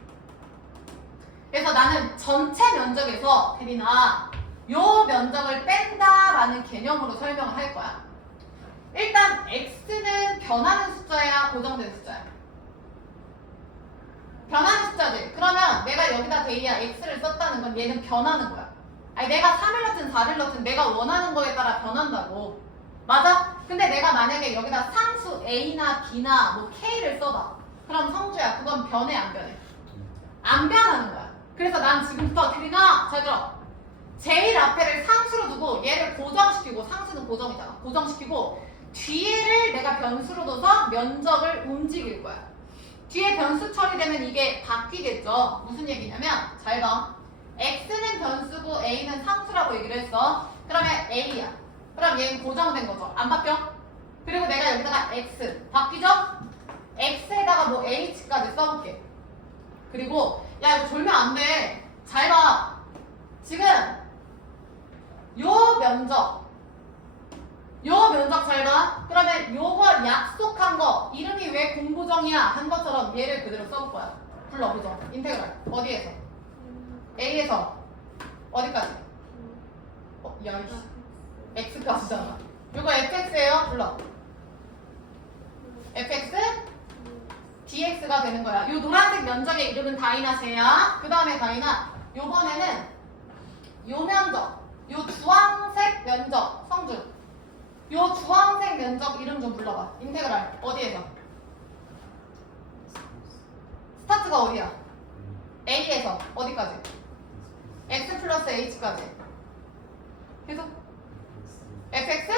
그래서 나는 전체 면적에서 대리나 요 면적을 뺀다라는 개념으로 설명을 할 거야. 일단 x는 변하는 숫자야, 고정된 숫자야? 변하는 숫자지. 그러면 내가 여기다 대이야 x를 썼다는 건 얘는 변하는 거야. 아니, 내가 3을 넣든 4를 넣든 내가 원하는 거에 따라 변한다고. 맞아? 근데 내가 만약에 여기다 상수 a나 b나 뭐 k를 써봐. 그럼 성주야, 그건 변해 안 변해? 안 변하는 거야. 그래서 난 지금부터 테리나 잘 들어. 제일 앞에를 상수로 두고 얘를 고정시키고, 상수는 고정이잖아. 고정시키고 뒤에를 내가 변수로 둬서 면적을 움직일 거야. 뒤에 변수 처리되면 이게 바뀌겠죠. 무슨 얘기냐면 잘 봐. x는 변수고 a는 상수라고 얘기를 했어. 그러면 a야. 그럼 얘는 고정된 거죠. 안 바뀌어? 그리고 내가 여기다가 x 바뀌죠? x에다가 뭐 h까지 써볼게. 그리고 야, 이거 졸면 안 돼. 잘 봐. 지금 요 면적 잘 봐. 그러면 요거 약속한 거 이름이 왜 공고정이야 한 것처럼 얘를 그대로 써볼 거야. 불러보죠. 인테그랄 어디에서? a에서 어디까지? 야, 이씨. x까지잖아. 요거 fx예요. 불러. fx dx가 되는 거야. 요 노란색 면적의 이름은 다이나세야. 그 다음에 다이나, 요번에는 요 면적, 요 주황색 면적, 성준. 요 주황색 면적 이름 좀 불러봐. 인테그랄 어디에서? 스타트가 어디야? a에서 어디까지? x 플러스 h까지. 계속 fx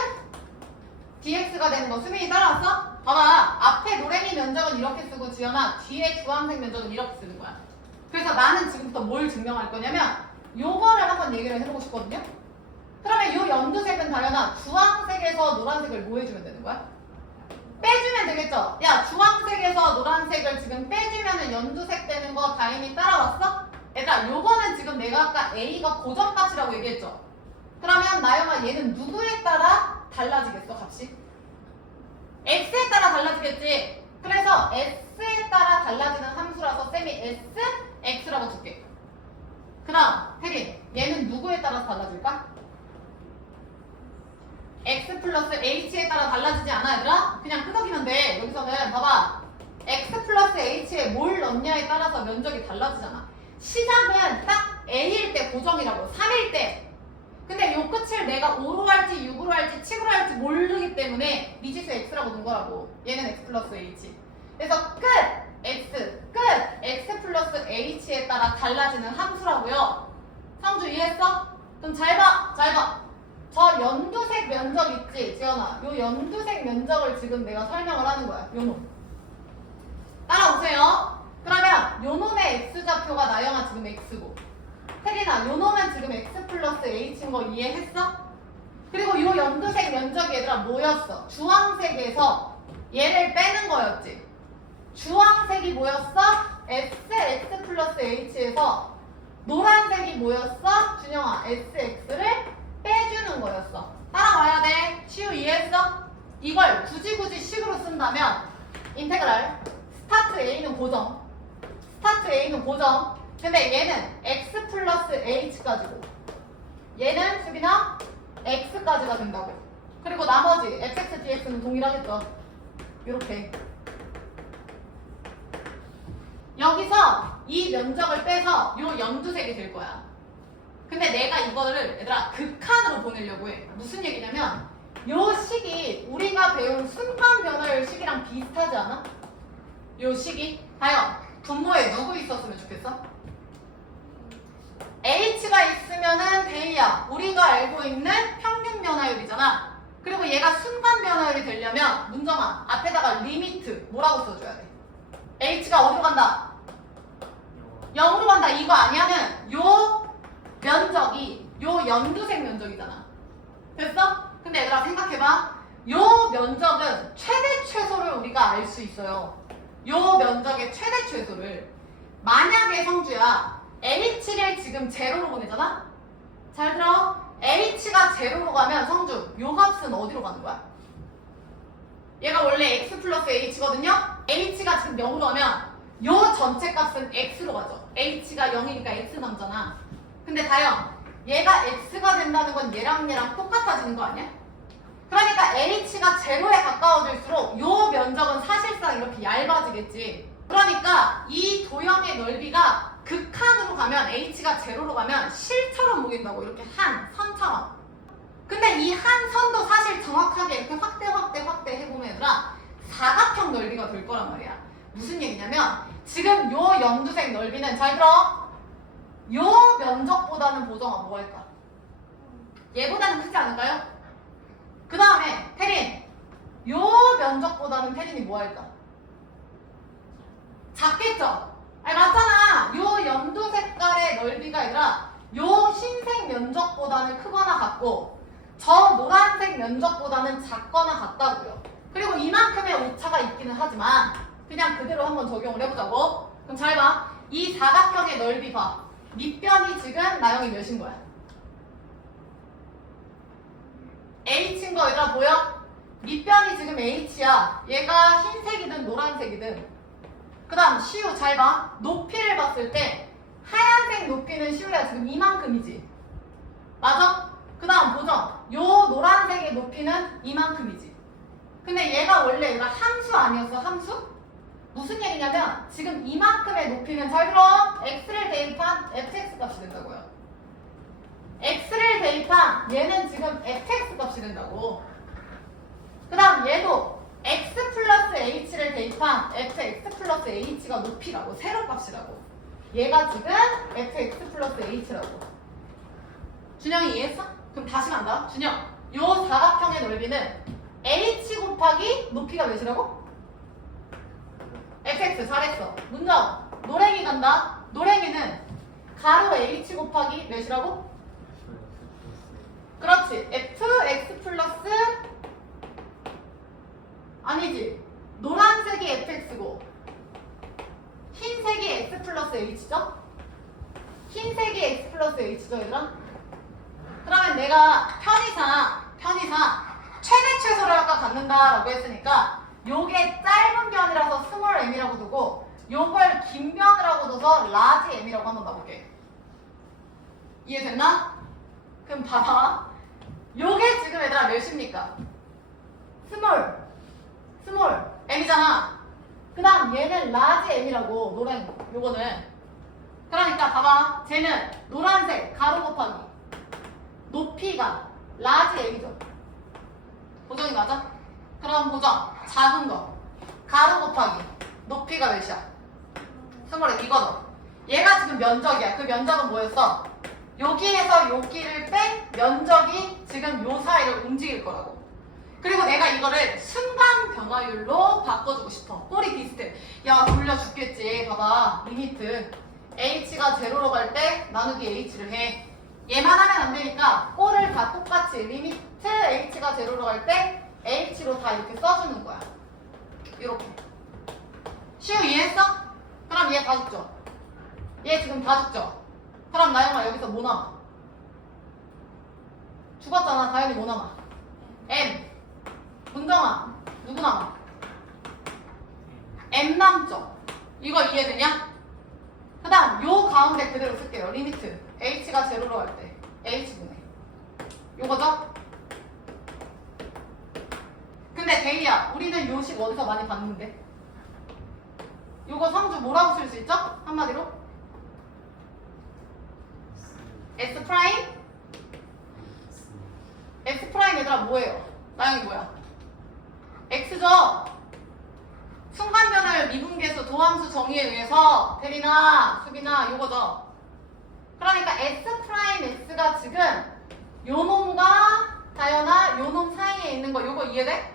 dx가 되는 거 수민이 따라왔어? 봐봐. 앞에 노랭이 면적은 이렇게 쓰고 지연아, 뒤에 주황색 면적은 이렇게 쓰는 거야. 그래서 나는 지금부터 뭘 증명할 거냐면 요거를 한번 얘기를 해보고 싶거든요. 그러면 요 연두색은 다연아 주황색에서 노란색을 뭐 해주면 되는 거야? 빼주면 되겠죠? 야, 주황색에서 노란색을 지금 빼주면 연두색 되는 거 다행히 따라왔어? 얘들아, 요거는 지금 내가 아까 a가 고정값이라고 얘기했죠? 그러면 나영아, 얘는 누구에 따라 달라지겠어, 값이? x에 따라 달라지겠지? 그래서 s에 따라 달라지는 함수라서 쌤이 s, x라고 줄게. 그럼 혜린, 얘는 누구에 따라서 달라질까? x 플러스 h에 따라 달라지지 않아, 얘들아? 그냥 끄덕이면 돼. 여기서는 봐봐. x 플러스 h에 뭘 넣냐에 따라서 면적이 달라지잖아. 시작은 딱 a일 때 고정이라고, 3일 때. 근데 요 끝을 내가 5로 할지 6으로 할지 할지 치구로 할지 모르기 때문에 미지수 x라고 놓은 거라고. 얘는 x 플러스 h. 그래서 끝 x 플러스 h에 따라 달라지는 함수라고요. 성주 이해했어? 그럼 잘 봐. 저 연두색 면적 있지, 지연아. 요 연두색 면적을 지금 내가 설명을 하는 거야. 요 놈. 따라오세요. 그러면 요 놈의 x좌표가 나영아 지금 x고, 혜린아 요 놈은 지금 x 플러스 h인 거 이해했어? 그리고 요 연두색 면적이 얘들아 뭐였어? 주황색에서 얘를 빼는 거였지. 주황색이 뭐였어? x 플러스 h에서 노란색이 뭐였어? 준영아 sx를 빼주는 거였어. 따라와야 돼. 시우 이해했어? 이걸 굳이 식으로 쓴다면 인테그랄 스타트 a는 고정, 근데 얘는 x 플러스 h까지고, 얘는 수빈아 x까지가 된다고. 그리고 나머지 fx dx는 동일하겠죠. 이렇게 여기서 이 면적을 빼서 요 연두색이 될 거야. 근데 내가 이거를 얘들아 극한으로 보내려고 해. 무슨 얘기냐면 요 식이 우리가 배운 순간 변화율 식이랑 비슷하지 않아? 요 식이 다영 분모에 누구 있었으면 좋겠어? h가 있으면은 대이야 우리가 알고 있는 평균 변화율이잖아. 그리고 얘가 순간 변화율이 되려면 문정아 앞에다가 리미트 뭐라고 써줘야 돼? h가 어디로 간다? 0으로 간다. 이거 아니야는 요 면적이 요 연두색 면적이잖아. 됐어? 근데 얘들아 생각해봐. 요 면적은 최대 최소를 우리가 알 수 있어요. 요 면적의 최대 최소를. 만약에 성주야 h를 지금 제로로 보내잖아? 잘 들어. h가 제로로 가면 성주 요 값은 어디로 가는 거야? 얘가 원래 x 플러스 h거든요? h가 지금 0으로 가면 요 전체 값은 x로 가죠. h가 0이니까 x 남잖아. 근데 다영 얘가 x가 된다는 건 얘랑 똑같아지는 거 아니야? 그러니까 h가 제로에 가까워질수록 요 면적은 사실상 이렇게 얇아지겠지. 그러니까 이 도형의 넓이가 극한으로 가면 h가 제로로 가면 실처럼 보인다고. 이렇게 한 선처럼. 근데 이 한 선도 사실 정확하게 이렇게 확대 해보면 얘들아 사각형 넓이가 될 거란 말이야. 무슨 얘기냐면 지금 요 연두색 넓이는 잘 들어. 요 면적보다는 보정아 뭐 할까? 얘보다는 크지 않을까요? 그 다음에 태린 요 면적보다는 태린이 뭐 할까? 작겠죠? 아니 맞잖아. 요 연두 색깔의 넓이가 아니라 요 흰색 면적보다는 크거나 같고 저 노란색 면적보다는 작거나 같다고요. 그리고 이만큼의 오차가 있기는 하지만 그냥 그대로 한번 적용을 해보자고. 그럼 잘 봐. 이 사각형의 넓이 봐. 밑변이 지금 나영이 몇인 거야? h인 거 얘들아 보여? 밑변이 지금 h야. 얘가 흰색이든 노란색이든. 그 다음 시우 잘 봐. 높이를 봤을 때 하얀색 높이는 시우야 지금 이만큼이지. 맞아? 그 다음 보정. 요 노란색의 높이는 이만큼이지. 근데 얘가 원래 얘가 함수 아니었어? 함수? 무슨 얘기냐면 지금 이만큼의 높이는 잘 들어. x를 대입한 fx 값이 된다고요. x를 대입한 얘는 지금 fx 값이 된다고. 그 다음 얘도 x 플러스 h를 대입한 fx 플러스 h가 높이라고. 세로 값이라고. 얘가 지금 fx 플러스 h라고. 준영이 이해했어? 그럼 다시 간다. 준영 요 사각형의 넓이는 h 곱하기 높이가 몇이라고? fx. 잘했어. 문정 노랭이 간다. 노랭이는 가로 h 곱하기 몇이라고? 그렇지. fx 플러스 아니지. 노란색이 fx고 흰색이 x 플러스 h죠? 흰색이 x 플러스 h죠 얘들아? 그러면 내가 편의상 최대 최소를 아까 갖는다라고 했으니까 요게 짧은 변이라서 스몰 m이라고 두고 요걸 긴 변이라고 둬서 라지 m이라고 한번 봐볼게. 이해됐나? 그럼 봐봐. 요게 지금 얘들아 몇입니까? 스몰 m이잖아. 그 다음 얘는 라지 m이라고. 노란 요거는. 그러니까 봐봐. 쟤는 노란색 가로 곱하기 높이가 라지 m이죠. 보정이 맞아? 그럼 보정 작은 거 가로 곱하기 높이가 몇이야? 20에 이거죠. 얘가 지금 면적이야. 그 면적은 뭐였어? 여기에서 여기를 뺀 면적이 지금 요 사이를 움직일 거라고. 그리고 내가 이거를 순간 변화율로 바꿔주고 싶어. 꼴이 비슷해. 야 돌려 죽겠지. 봐봐 리미트 h가 제로로 갈 때 나누기 h를 해. 얘만 하면 안 되니까 꼴을 다 똑같이 리미트 h가 제로로 갈 때 h로 다 이렇게 써주는 거야. 이렇게. 시우 이해했어? 그럼 얘 다 죽죠? 얘 지금 다 죽죠? 그럼 나영아 여기서 뭐 남아? 죽었잖아. 다현이 뭐 남아? M. 문정아 누구 남아? M 남죠? 이거 이해되냐? 그 다음 요 가운데 그대로 쓸게요. 리미트 h가 제로로 갈 때 h분의 요거죠? 근데 데이야 우리는 요식 어디서 많이 봤는데? 요거 성주 뭐라고 쓸 수 있죠? 한마디로? S 프라임? S 프라임 얘들아 뭐예요? 나영이 뭐야? X죠? 순간변화율 미분계수 도함수 정의에 의해서 대리나 수비나 요거죠? 그러니까 S 프라임 X가 지금 요 놈과 다현아 요 놈 사이에 있는 거 요거 이해돼?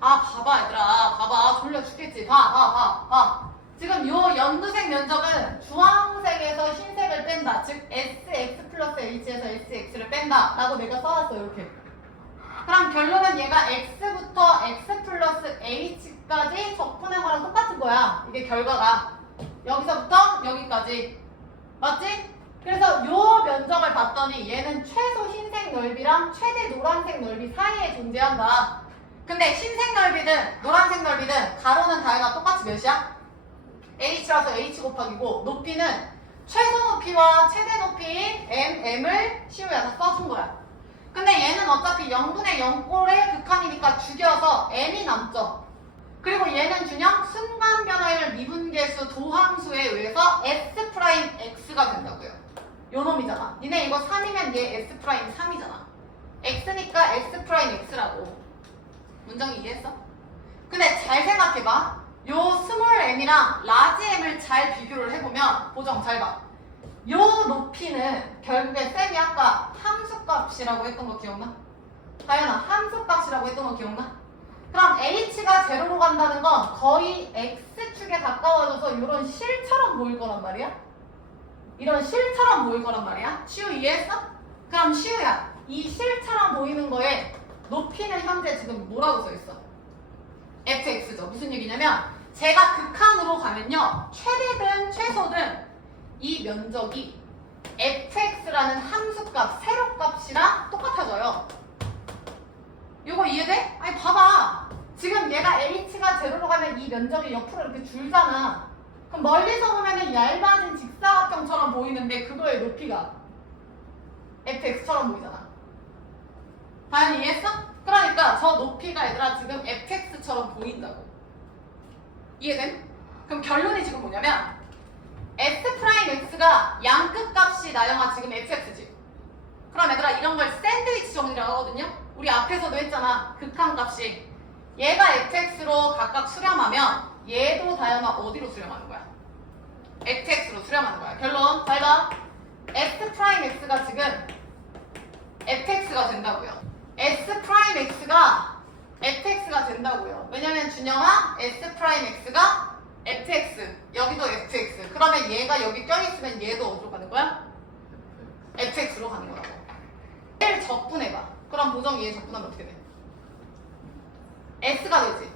아 봐봐 얘들아 봐봐 졸려 죽겠지 봐 지금 요 연두색 면적은 주황색에서 흰색을 뺀다 즉 SX 플러스 H에서 SX를 뺀다 라고 내가 써놨어 이렇게. 그럼 결론은 얘가 X부터 X 플러스 H까지 적분한 거랑 똑같은 거야. 이게 결과가 여기서부터 여기까지 맞지? 그래서 요 면적을 봤더니 얘는 최소 흰색 넓이랑 최대 노란색 넓이 사이에 존재한다. 근데 흰색 넓이든 노란색 넓이든 가로는 다해가 똑같이 몇이야? h라서 h 곱하기고 높이는 최소 높이와 최대 높이인 m을 시우야 다 써준 거야. 근데 얘는 어차피 0분의 0꼴의 극한이니까 죽여서 m이 남죠. 그리고 얘는 준영 순간 변화율 미분계수 도함수에 의해서 s 프라임 x가 된다고요. 요 놈이잖아. 니네 이거 3이면 얘 s 프라임 3이잖아. x니까 s 프라임 x라고. 문정이 이해했어? 근데 잘 생각해봐. 요 스몰 m이랑 라지 m을 잘 비교를 해보면 보정 잘 봐. 요 높이는 결국에 쌤이 아까 함수값이라고 했던 거 기억나? 다현아 함수값이라고 했던 거 기억나? 그럼 h가 제로로 간다는 건 거의 x축에 가까워져서 이런 실처럼 보일 거란 말이야? 이런 실처럼 보일 거란 말이야? 시우 이해했어? 그럼 시우야 이 실처럼 보이는 거에 높이는 현재 지금 뭐라고 써있어? fx죠. 무슨 얘기냐면 제가 극한으로 가면요 최대든 최소든 이 면적이 fx라는 함수값 세로값이랑 똑같아져요. 이거 이해돼? 아니 봐봐 지금 얘가 h가 제로로 가면 이 면적이 옆으로 이렇게 줄잖아. 그럼 멀리서 보면은 얇아진 직사각형처럼 보이는데 그거의 높이가 fx처럼 보이잖아. 다현이 이해했어? 그러니까 저 높이가 얘들아 지금 fx처럼 보인다고. 이해됨? 그럼 결론이 지금 뭐냐면 s 프라임 x가 양끝 값이 나영아 지금 fx지. 그럼 얘들아 이런 걸 샌드위치 정리라고 하거든요. 우리 앞에서도 했잖아. 극한 값이 얘가 fx로 각각 수렴하면 얘도 다영아 어디로 수렴하는 거야? fx로 수렴하는 거야. 결론 잘 봐. s 프라임 x가 지금 fx가 된다고요. s 프라임 x가 fx가 된다고요. 왜냐면 준영아 s 프라임 x가 fx 여기도 fx 그러면 얘가 여기 껴있으면 얘도 어디로 가는 거야? fx로 가는 거라고. 얘를 적분해봐. 그럼 보정이 얘 적분하면 어떻게 돼? s가 되지.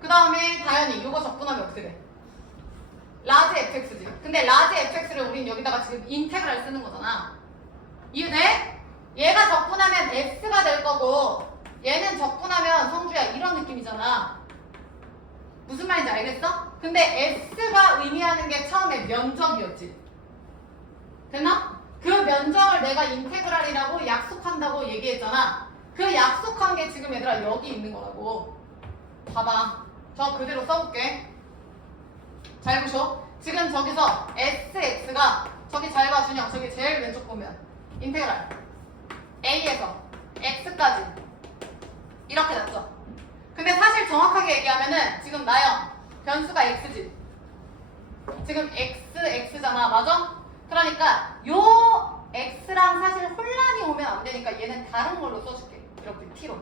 그 다음에 다현이 이거 적분하면 어떻게 돼? 라지 fx지. 근데 라지 fx를 우린 여기다가 지금 인테그랄 쓰는 거잖아. 이해돼? 얘가 적분하면 s가 될 거고 얘는 적분하면 성주야 이런 느낌이잖아. 무슨 말인지 알겠어? 근데 s가 의미하는 게 처음에 면적이었지. 됐나? 그 면적을 내가 인테그랄이라고 약속한다고 얘기했잖아. 그 약속한 게 지금 얘들아 여기 있는 거라고. 봐봐. 저 그대로 써볼게. 잘 보셔. 지금 저기서 sx가 저기 잘 봐 준영. 저기 제일 왼쪽 보면 인테그랄 a에서 x까지 이렇게 났죠. 근데 사실 정확하게 얘기하면은 지금 나영 변수가 x지. 지금 x잖아, 맞아? 그러니까 요 x랑 사실 혼란이 오면 안 되니까 얘는 다른 걸로 써줄게. 이렇게 t로.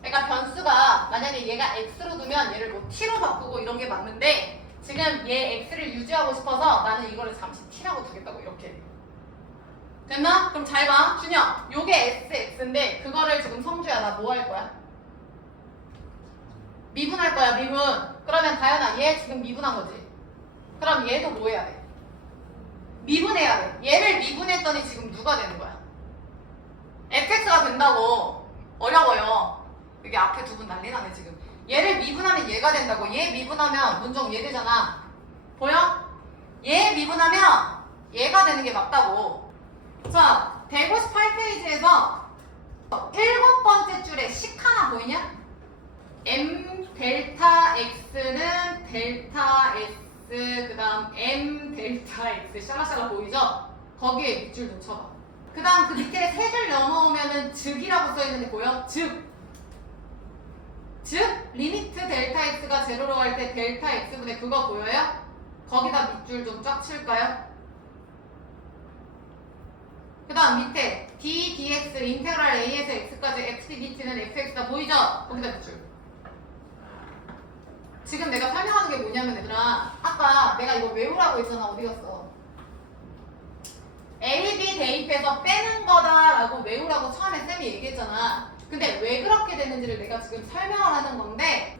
그러니까 변수가 만약에 얘가 x로 두면 얘를 뭐 t로 바꾸고 이런 게 맞는데 지금 얘 x를 유지하고 싶어서 나는 이거를 잠시 t라고 두겠다고 이렇게. 됐나? 그럼 잘 봐. 준영, 요게 x인데 그거를 지금 성주야 나 뭐 할 거야? 미분할 거야, 미분. 그러면 다현아, 얘 지금 미분한 거지? 그럼 얘도 뭐 해야 돼? 미분해야 돼. 얘를 미분했더니 지금 누가 되는 거야? fx가 된다고. 어려워요. 여기 앞에 두 분 난리 나네 지금. 얘를 미분하면 얘가 된다고. 얘 미분하면 문정 얘 되잖아. 보여? 얘 미분하면 얘가 되는 게 맞다고. 자, 158페이지에서 7번째 줄에 식 하나 보이냐? m 델타 x는 델타 s 그 다음 m 델타 x 샬라샬라 보이죠? 거기에 밑줄 좀 쳐봐. 그 다음 그 밑에 세 줄 넘어오면은 즉이라고 써있는데 보여? 즉 리미트 델타 x가 제로로 갈 때 델타 x분의 그거 보여요? 거기다 밑줄 좀 쫙 칠까요? 그 다음 밑에 d dx 인테그랄 a에서 x까지 x dt는 fx다 보이죠? 거기다 밑줄. 지금 내가 설명하는 게 뭐냐면 얘들아, 아까 내가 이거 외우라고 했잖아. 어디 갔어? a, b 대입해서 빼는 거다라고 외우라고 처음에 쌤이 얘기했잖아. 근데 왜 그렇게 되는지를 내가 지금 설명을 하는 건데,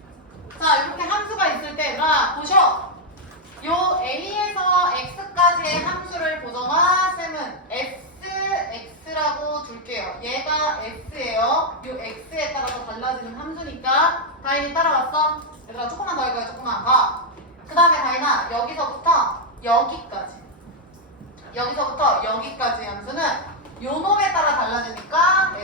자, 이렇게 함수가 있을 때 얘들아 보셔. 요 a에서 x까지의 함수를 보정한 쌤은 x라고 둘게요. 얘가 x예요. 요 x에 따라서 달라지는 함수니까. 다인이 따라왔어? 얘들아 조금만 더 할 거야. 조금만 봐. 그 다음에 다인아 여기서부터 여기까지 함수는 요 놈에 따라 달라지니까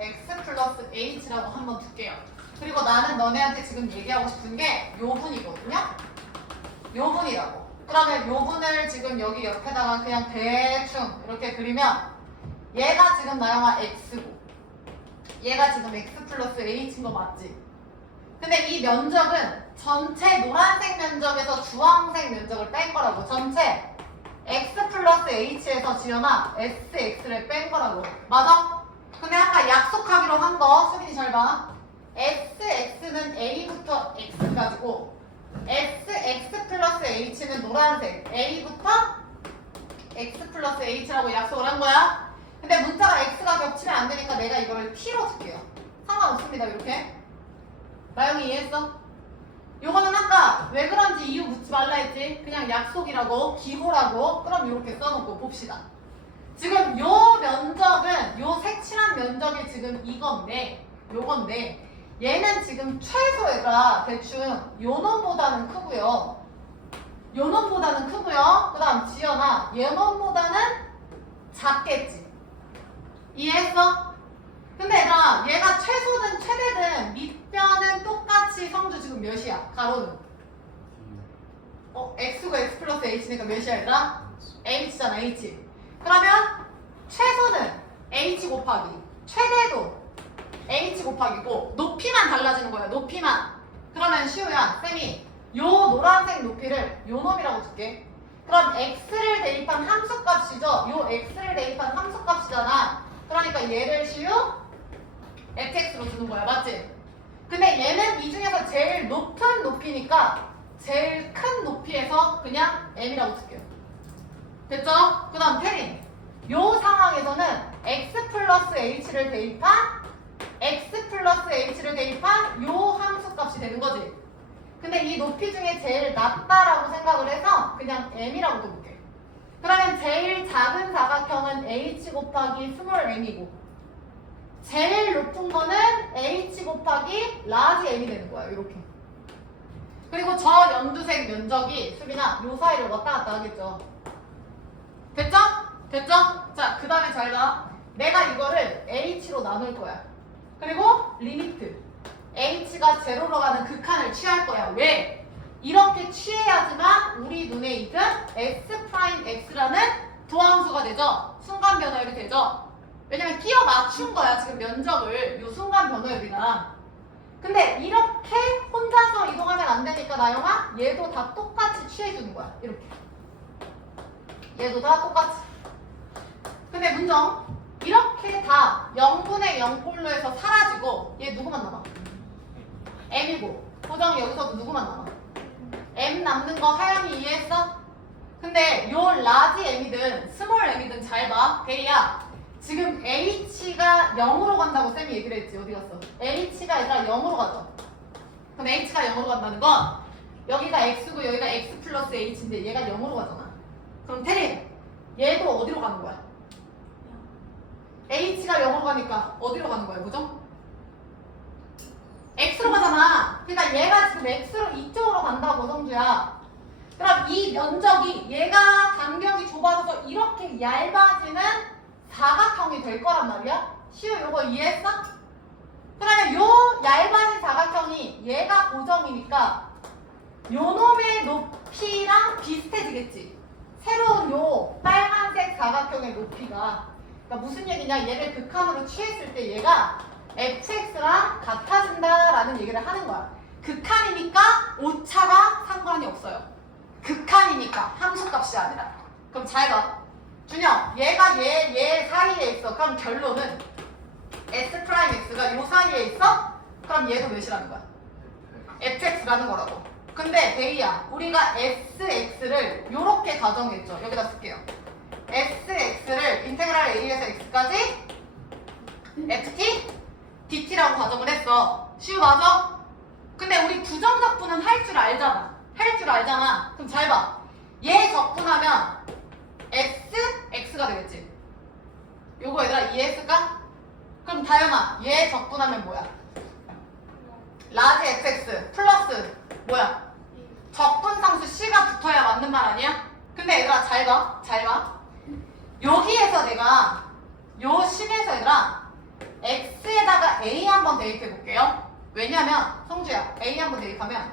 x 플러스 h라고 한번 둘게요. 그리고 나는 너네한테 지금 얘기하고 싶은 게 요 분이거든요. 요 분이라고. 그러면 요 분을 지금 여기 옆에다가 그냥 대충 이렇게 그리면 얘가 지금 나영아 x고 얘가 지금 x 플러스 h인 거 맞지? 근데 이 면적은 전체 노란색 면적에서 주황색 면적을 뺀 거라고. 전체 x 플러스 h에서 지연아 sx를 뺀 거라고. 맞아? 근데 아까 약속하기로 한 거 수빈이 잘 봐. sx는 a부터 x까지고 x 플러스 h는 노란색 a부터 x 플러스 h라고 약속을 한 거야. 근데 문자가 x가 겹치면 안 되니까 내가 이거를 t로 줄게요. 상관없습니다. 이렇게. 나영이 이해했어? 요거는 아까 왜 그런지 이유 묻지 말라 했지? 그냥 약속이라고, 기호라고. 그럼 이렇게 써놓고 봅시다. 지금 요 면적은, 요 색칠한 면적이 지금 요건데 얘는 지금 최소가 대충 요 놈보다는 크고요. 요 놈보다는 크고요. 그 다음 지연아, 얘 놈보다는 작겠지. 이해했어? 근데 얘가 최소든 최대든 밑변은 똑같이 성주 지금 몇이야? 가로는? x가 x 플러스 h니까 몇이야 얘들아? h잖아 h. 그러면 최소는 h 곱하기 최대도 h 곱하기고 높이만 달라지는 거야. 높이만. 그러면 시우야 쌤이 요 노란색 높이를 요 놈이라고 줄게. 그럼 x를 대입한 함수값이죠. 요 x를 대입한 함수값이잖아. 그러니까 얘를 시우 fx로 주는 거야. 맞지? 근데 얘는 이 중에서 제일 높은 높이니까 제일 큰 높이에서 그냥 m이라고 쓸게요. 됐죠? 그 다음 태린. 요 상황에서는 x 플러스 h를 대입한 요 함수값이 되는 거지. 근데 이 높이 중에 제일 낮다라고 생각을 해서 그냥 m이라고 둬볼게. 그러면 제일 작은 사각형은 h 곱하기 스몰 m이고 제일 높은 거는 h 곱하기 라지 m이 되는 거야. 이렇게. 그리고 저 연두색 면적이 수빈아 요 사이를 왔다 갔다 하겠죠. 됐죠? 됐죠? 자, 그 다음에 잘 봐. 내가 이거를 h로 나눌 거야. 그리고 리미트 h가 제로로 가는 극한을 취할 거야. 왜? 이렇게 취해야지만 우리 눈에 익은 s 프라임 x라는 도함수가 되죠. 순간 변화율이 되죠. 왜냐면 끼워 맞춘 거야 지금 면적을 요 순간 변호율이랑. 근데 이렇게 혼자서 이동하면 안 되니까 나영아 얘도 다 똑같이 취해주는 거야. 이렇게 얘도 다 똑같이. 근데 문정 이렇게 다 0분의 0꼴로 해서 사라지고 얘 누구만 남아? m이고 고정이 여기서도 누구만 남아? m 남는 거 하영이 이해했어? 근데 요 라지 m이든 스몰 m이든 잘 봐. 베이야 지금 h가 0으로 간다고 쌤이 얘기를 했지. 어디 갔어? h가 아니라 0으로 가죠. 그럼 h가 0으로 간다는 건 여기가 x고 여기가 x 플러스 h인데 얘가 0으로 가잖아. 그럼 태림 얘도 어디로 가는 거야? h가 0으로 가니까 어디로 가는 거야, 그죠? x로 가잖아. 그러니까 얘가 지금 x로 이쪽으로 간다고, 성주야. 그럼 이 면적이 얘가 간격이 좁아져서 이렇게 얇아지는 사각형이 될 거란 말이야. 시우 요거 이해했어? 그러면 요 얇아진 사각형이 얘가 고정이니까 요 놈의 높이랑 비슷해지겠지. 새로운 요 빨간색 사각형의 높이가. 그러니까 무슨 얘기냐, 얘를 극한으로 취했을 때 얘가 fx랑 같아진다라는 얘기를 하는 거야. 극한이니까 오차가 상관이 없어요. 극한이니까 함수값이 아니라. 그럼 잘 봐. 준영, 얘가 얘 사이에 있어. 그럼 결론은 s'x가 요 사이에 있어? 그럼 얘도 몇이라는 거야? fx라는 거라고. 근데 데이야, 우리가 sx를 요렇게 가정했죠. 여기다 쓸게요. sx를 인테그랄 a에서 x까지 ft dt라고 가정을 했어. 시우 맞아? 근데 우리 부정적분은 할 줄 알잖아. 할 줄 알잖아. 그럼 잘 봐. 얘 적분하면 x가 되겠지. 요거 얘들아 이해했을까? 그럼 다현아, 얘 적분하면 뭐야? 라지 fx 플러스 뭐야? 적분상수 c가 붙어야 맞는 말 아니야? 근데 얘들아 잘 봐. 잘 봐. 여기에서 내가 요 식에서 얘들아 x에다가 a 한번 대입해 볼게요. 왜냐면 성주야, a 한번 대입하면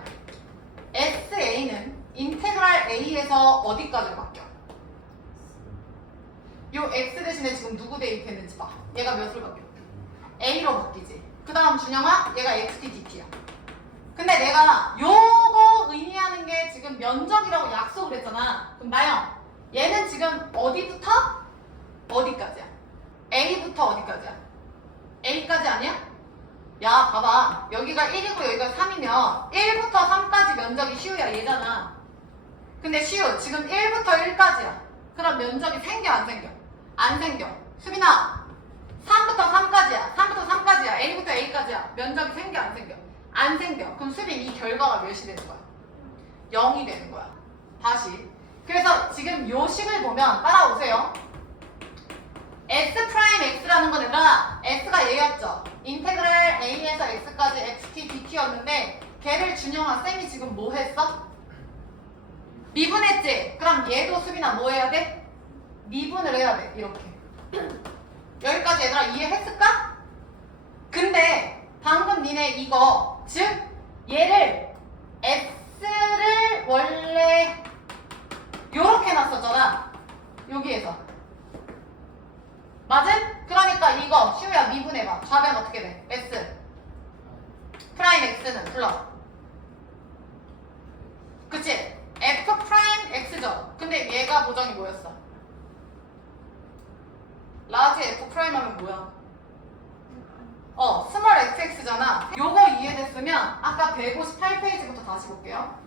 sa는 인테그랄 a에서 어디까지로 바뀌어? 요 x 대신에 지금 누구 대입했는지 봐. 얘가 몇으로 바뀌어? a로 바뀌지. 그 다음 준영아, 얘가 xt dt야. 근데 내가 요거 의미하는 게 지금 면적이라고 약속을 했잖아. 그럼 나영, 얘는 지금 어디부터 어디까지야? a부터 어디까지야? a까지 아니야? 야 봐봐, 여기가 1이고 여기가 3이면 1부터 3까지 면적이 시우야 얘잖아. 근데 시우 지금 1부터 1까지야. 그럼 면적이 생겨 안 생겨? 안 생겨. 수빈아 3부터 3까지야. 3부터 3까지야. A부터 A까지야. 면적이 생겨 안 생겨? 안 생겨. 그럼 수빈 이 결과가 몇이 되는 거야? 0이 되는 거야. 다시. 그래서 지금 요 식을 보면 따라오세요. s'라는 건 얘들아 s가 얘였죠. 인테그랄 a에서 x까지 xt dt였는데 걔를 준영아 쌤이 지금 뭐 했어? 미분했지? 그럼 얘도 수빈아 뭐 해야 돼? 미분을 해야 돼. 이렇게. 여기까지 얘들아 이해했을까? 근데 방금 니네 이거 즉 얘를 x를 원래 요렇게 놨었잖아. 여기에서 맞음? 그러니까 이거 시우야 미분해봐. 좌변 어떻게 돼? s 프라임 x는 불러. 그치? f 프라임 x죠. 근데 얘가 보정이 뭐였어? 라지 f 프라임 하면 뭐야? 스몰 fx잖아. 요거 이해됐으면 아까 158페이지부터 다시 볼게요.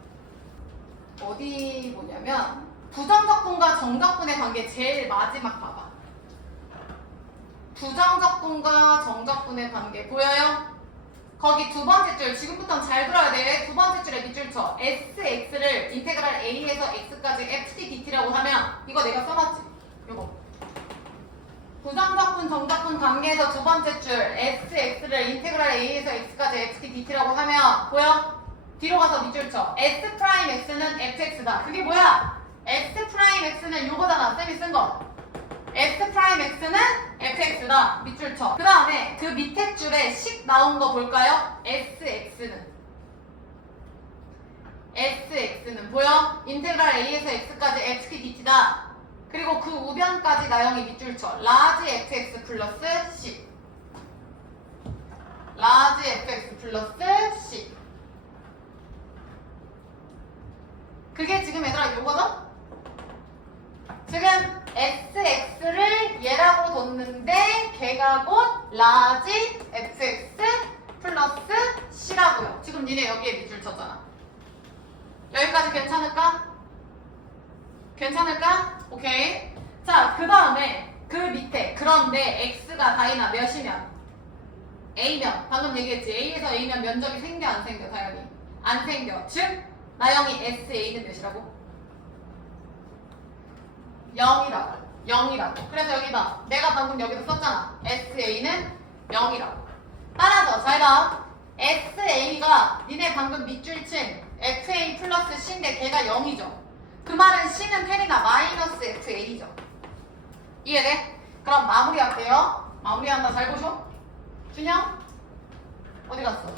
어디 보냐면 부정적분과 정적분의 관계 제일 마지막 봐봐. 부정적분과 정적분의 관계 보여요? 거기 두 번째 줄, 지금부터는 잘 들어야 돼. 두 번째 줄에 밑줄 쳐. sx를 인테그랄 a에서 x까지 ft dt라고 하면 이거 내가 써놨지? 요거 부정적분, 정적분 관계에서 두 번째 줄 sx를 인테그랄 a에서 x까지 ft dt라고 하면 보여? 뒤로 가서 밑줄 쳐. s 프라임 x는 fx다. 그게 뭐야? s 프라임 x는 요거잖아. 쌤이 쓴 거. s 프라임 x는 fx다. 밑줄 쳐. 그 다음에 그 밑에 줄에 식 나온 거 볼까요? sx는 보여? 인테그랄 a에서 x까지 ft dt다. 그리고 그 우변까지 나영이 밑줄 쳐. 라지 fx 플러스 c. 라지 fx 플러스 c. 그게 지금 얘들아 요거죠? 지금 sx를 얘라고 뒀는데 걔가 곧 라지 fx 플러스 c라고요. 지금 니네 여기에 밑줄 쳤잖아. 여기까지 괜찮을까? 괜찮을까? 오케이. 자, 그 다음에 그 밑에 그런데 x가 다이나 몇이면? a면 방금 얘기했지. a에서 a면 면적이 생겨 안 생겨? 당연히 안 생겨. 즉 나영이 sa는 몇이라고? 0이라고. 0이라고. 그래서 여기 봐. 내가 방금 여기서 썼잖아. sa는 0이라고. 따라서 잘 봐. sa가 니네 방금 밑줄 친 fa 플러스 c인데 걔가 0이죠. 그 말은 c는 테리나 마이너스 fa죠. 이해돼? 그럼 마무리할게요. 마무리한다. 잘 보셔. 준영? 어디 갔어?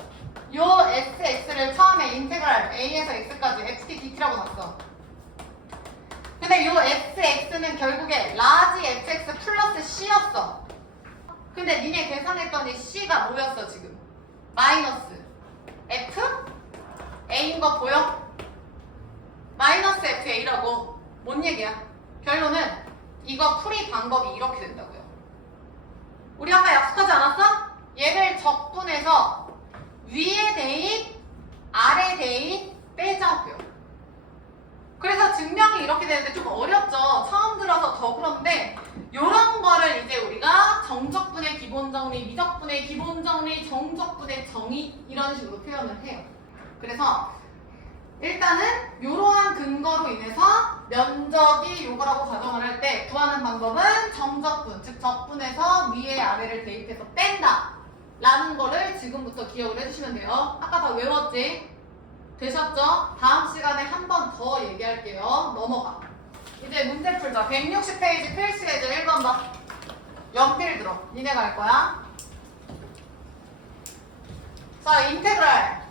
요 sx를 처음에 인테그랄 a에서 x까지 ft dt라고 놨어. 근데 요 sx는 결국에 라지 fx 플러스 c였어. 근데 니네 계산했더니 c가 뭐였어 지금? 마이너스 f? a인 거 보여? 마이너스 fa라고. 뭔 얘기야? 결론은 이거 풀이 방법이 이렇게 된다고요. 우리 아까 약속하지 않았어? 얘를 적분해서 위에 대입, 아래 대입 빼자고요. 그래서 증명이 이렇게 되는데 좀 어렵죠. 처음 들어서 더 그런데 이런 거를 이제 우리가 정적분의 기본 정리, 미적분의 기본 정리, 정적분의 정의 이런 식으로 표현을 해요. 그래서 일단은 이러한 근거로 인해서 면적이 요거라고 가정을 할 때 구하는 방법은 정적분, 즉 적분해서 위에 아래를 대입해서 뺀다 라는 거를 지금부터 기억을 해주시면 돼요. 아까 다 외웠지? 되셨죠? 다음 시간에 한 번 더 얘기할게요. 넘어가. 이제 문제 풀자. 160페이지 필수예제 1번 봐. 연필 들어. 니네가 할 거야. 자, 인테그랄.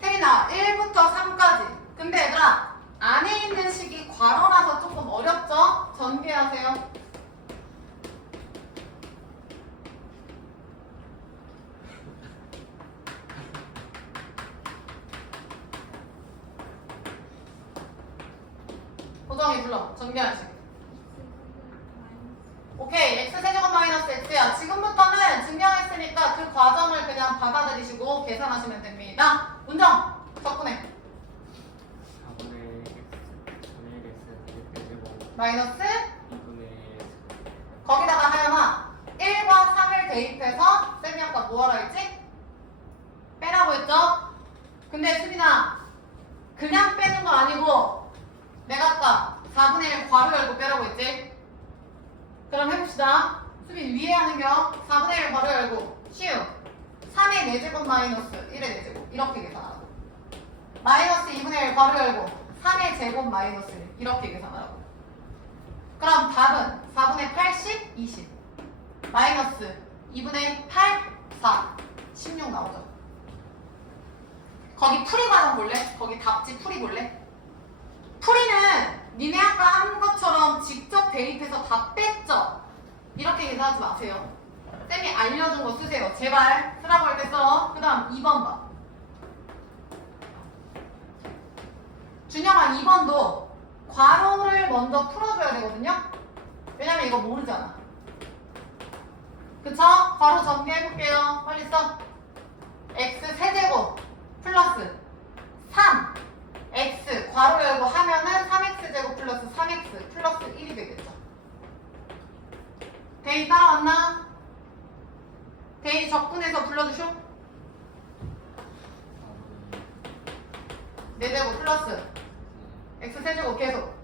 테리나 1부터 3까지. 근데 얘들아 안에 있는 식이 괄호라서 조금 어렵죠? 전개하세요. 도정이 불러. 전개하는 식. 오케이. x 세제곱 마이너스 x야. 지금부터는 증명했으니까 그 과정을 그냥 받아들이시고 계산하시면 됩니다. 문정 적분해. 4분의 x 대제곱 마이너스 2분의 거기다가 하연아 1과 3을 대입해서 쌤이 아까 뭐하라 했지? 빼라고 했죠? 근데 수빈아 그냥 빼는 거 아니고 내가 아까 4분의 1 괄호 열고 빼라고 했지? 그럼 해봅시다. 수빈 위에 하는겨 4분의 1 괄호 열고 쉬우 3의 4제곱 마이너스 1의 4제곱 이렇게 계산하라고. 마이너스 2분의 1 괄호 열고 3의 제곱 마이너스 1 이렇게 계산하라고. 그럼 답은 4분의 80, 20 마이너스 2분의 8, 4 16 나오죠. 거기 풀이 과정 볼래? 거기 답지 풀이 볼래? 풀이는 니네 아까 한 것처럼 직접 대입해서 다 뺐죠? 이렇게 계산하지 마세요. 쌤이 알려준 거 쓰세요. 제발 쓰라고 할 때 써. 그 다음 2번 봐. 준영아 2번도 괄호를 먼저 풀어줘야 되거든요? 왜냐면 이거 모르잖아. 그쵸? 괄호 전개해볼게요. 빨리 써. x 세제곱 플러스 3 x 괄호 열고 하면은 3x제곱 플러스 3x 플러스 1이 되겠죠. 대입 따라왔나? 대입 적분해서 불러주쇼. 4제곱 플러스 x 세제곱 계속.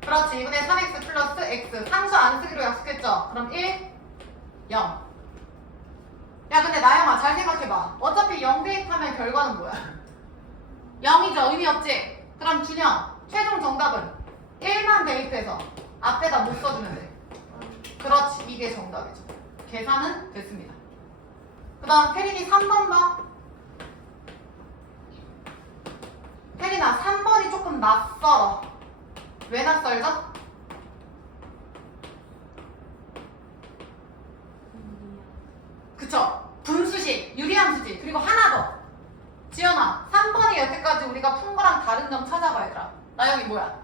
그렇지. 2분의 3x 플러스 x 상수 안 쓰기로 약속했죠. 그럼 1 0. 야 근데 나영아 잘 생각해봐. 어차피 0 대입하면 결과는 뭐야? 0이죠. 의미 없지? 그럼 준영 최종 정답은 1만 대입해서 앞에다 못 써주면 돼. 그렇지. 이게 정답이죠. 계산은 됐습니다. 그 다음 태린이 3번 봐. 태린아 3번이 조금 낯설어. 왜 낯설죠? 그쵸? 분수식, 유리함수지. 그리고 하나 더. 지연아, 3번이 여태까지 우리가 푼 거랑 다른 점 찾아봐, 얘들아. 나영이 뭐야?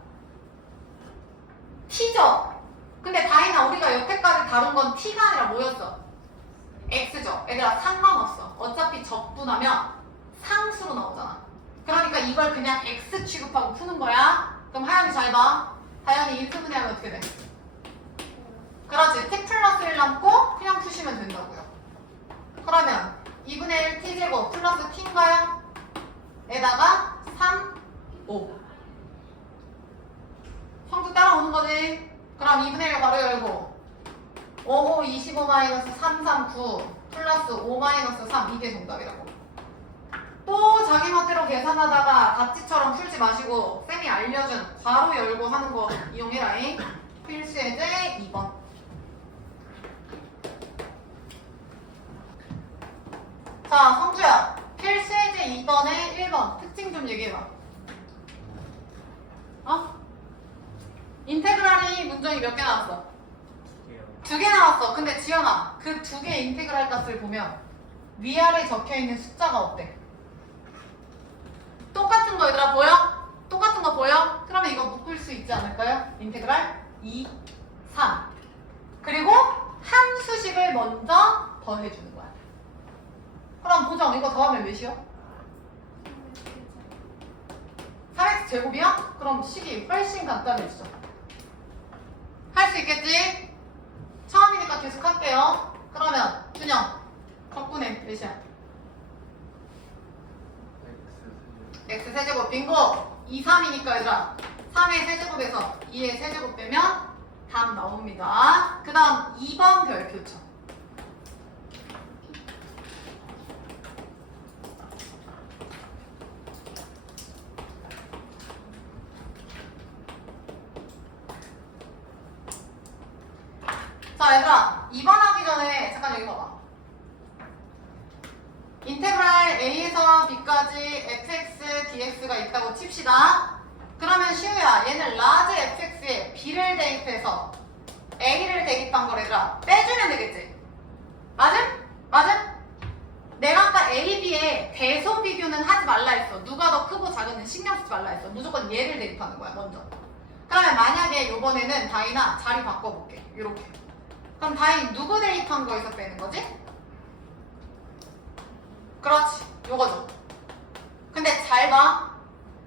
t죠? 근데 다인아, 우리가 여태까지 다룬 건 t가 아니라 뭐였어? x죠? 얘들아, 상관없어. 어차피 적분하면 상수로 나오잖아. 그러니까 이걸 그냥 x 취급하고 푸는 거야. 그럼 하연이 잘 봐. 하연이 인수분해하면 어떻게 돼? 그렇지. t 플러스 1 남고 그냥 푸시면 된다고요. 그러면 2분의 1 t제곱 플러스 t인가요? 에다가 3, 5. 성수 따라오는 거지. 그럼 2분의 1 바로 열고 5, 5, 25 마이너스 3, 3, 9 플러스 5 마이너스 3 이게 정답이라고. 또 자기 멋대로 계산하다가 답지처럼 풀지 마시고 쌤이 알려준 괄호 열고 하는 거 이용해라잉. 필수 예제 2번. 자, 성주야. 필수 예제 2번에 1번 특징 좀 얘기해봐. 어? 인테그랄이 문정이 몇 개 나왔어? 2개요. 2개 나왔어. 근데 지연아, 그 2개 인테그랄 값을 보면 위아래 적혀있는 숫자가 어때? 똑같은 거 얘들아 보여? 똑같은 거 보여? 그러면 이거 묶을 수 있지 않을까요? 인테그랄 2, 3. 그리고 한 수식을 먼저 더해주는 거야. 그럼 보정 이거 더하면 몇이요? 4x 제곱이야? 그럼 식이 훨씬 간단해지죠. 할 수 있겠지? 처음이니까 계속 할게요. 그러면 준영 적분해 몇이야? x 세제곱 빙고 2, 3이니까 얘들아 3의 세제곱에서 2의 세제곱 빼면 답 나옵니다. 그 다음 2번 별표죠. 자 얘들아 2번 하기 전에 잠깐 여기 봐봐. 인테그랄 a에서 b까지 fx, dx가 있다고 칩시다. 그러면 시우야 얘는 라지 fx에 b를 대입해서 a를 대입한 걸 얘들아 빼주면 되겠지? 맞음? 맞음? 내가 아까 a, b에 대소 비교는 하지 말라 했어. 누가 더 크고 작은지 신경 쓰지 말라 했어. 무조건 얘를 대입하는 거야 먼저. 그러면 만약에 요번에는 다이나 자리 바꿔볼게. 요렇게. 그럼 다이 누구 대입한 거에서 빼는 거지? 그렇지, 요거죠. 근데 잘 봐.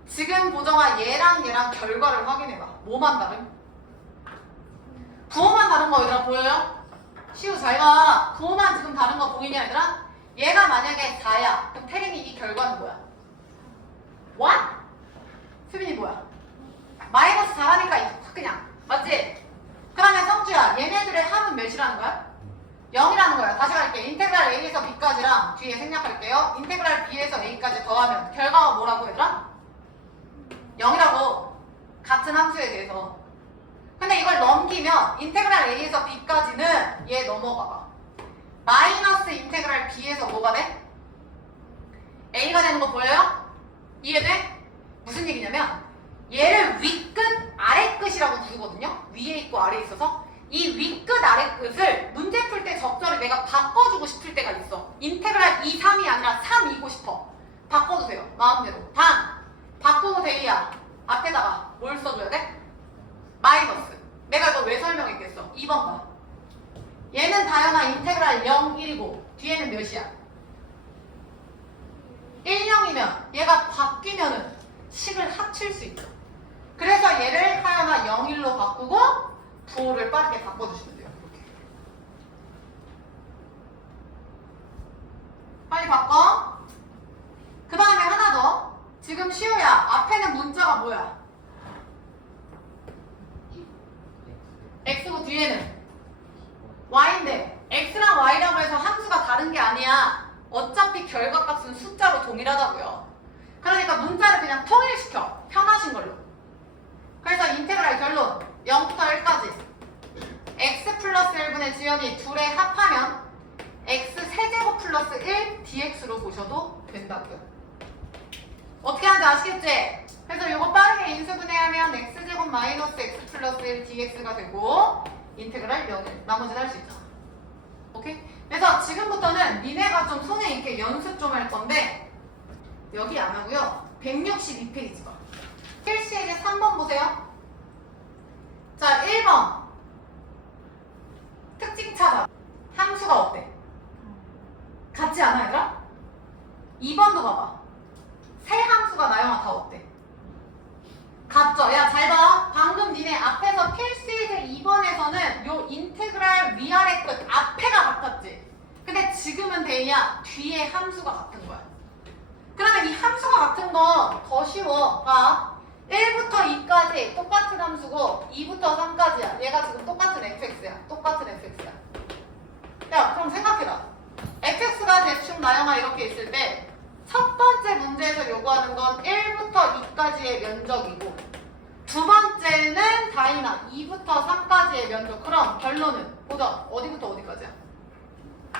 지금 보정아 얘랑 얘랑 결과를 확인해봐. 뭐만 다름? 부호만 다른 거 얘들아 보여요? 시우 잘 봐. 부호만 지금 다른 거 보이냐 얘들아? 얘가 만약에 4야. 그럼 태림이 이 결과는 뭐야? 1? 수빈이 뭐야? 마이너스 4라니까 그냥 맞지? 그러면 성주야 얘네들의 합은 몇이라는 거야? 0이라는 거야. 다시 갈게. 인테그랄 a에서 b까지랑 뒤에 생략할게요. 인테그랄 b에서 a까지 더하면 결과가 뭐라고 얘들아? 0이라고. 같은 함수에 대해서. 근데 이걸 넘기면 인테그랄 a에서 b까지는 얘 넘어가봐. 마이너스 인테그랄 b에서 뭐가 돼? a가 되는 거 보여요? 이해돼? 무슨 얘기냐면 얘를 윗끝 아래끝이라고 부르거든요. 위에 있고 아래에 있어서 이 윗끝 아래끝을 문제 풀 때 적절히 내가 바꿔주고 싶을 때가 있어. 인테그랄 2, 3이 아니라 3이고 싶어. 바꿔주세요. 마음대로. 단 바꾸고 대이야. 앞에다가 뭘 써줘야 돼? 마이너스. 내가 이거 왜 설명했겠어? 2번 봐. 얘는 다연아 인테그랄 0, 1이고 뒤에는 몇이야? 1, 0이면 얘가 바뀌면은 식을 합칠 수 있어. 그래서 얘를 하연아 0, 1로 바꾸고 부호를 빠르게 바꿔주시면 돼요. 이렇게. 빨리 바꿔. 그 다음에 하나 더. 지금 시우야 앞에는 문자가 뭐야? x고 뒤에는 y인데 x랑 y라고 해서 함수가 다른 게 아니야. 어차피 결과값은 숫자로 동일하다고요. 그러니까 문자를 그냥 통일시켜. 편하신 걸로. 그래서 인테그랄 결론 0부터 1까지 x 플러스 1분의 지연이 둘의 합하면 x 세제곱 플러스 1 dx로 보셔도 된다고요. 어떻게 하는지 아시겠지? 그래서 이거 빠르게 인수분해하면 x제곱 마이너스 x 플러스 1 dx가 되고 인테그랄 0일 나머지는 할 수 있잖아. 오케이? 그래서 그래서 지금부터는 니네가 좀 손에 있게 연습 좀 할 건데 여기 안 하고요. 162페이지 봐. 필시에게 3번 보세요. 자, 1번 특징 찾아. 함수가 어때? 같지 않아 얘들아? 2번도 봐봐. 세 함수가 나영아 다 어때? 같죠? 야, 잘 봐. 방금 니네 앞에서 필수이제 2번에서는 요 인테그랄 위아래 끝 앞에가 같았지? 근데 지금은 대이야 뒤에 함수가 같은 거야. 그러면 이 함수가 같은 거 더 쉬워. 봐. 1부터 2까지 똑같은 함수고 2부터 3까지야. 얘가 지금 똑같은 fx야. 똑같은 fx야. 야, 그럼 생각해라. fx가 대충 나영아 이렇게 있을 때 첫 번째 문제에서 요구하는 건 1부터 2까지의 면적이고 두 번째는 다이나 2부터 3까지의 면적. 그럼 결론은 보자. 어디부터 어디까지야?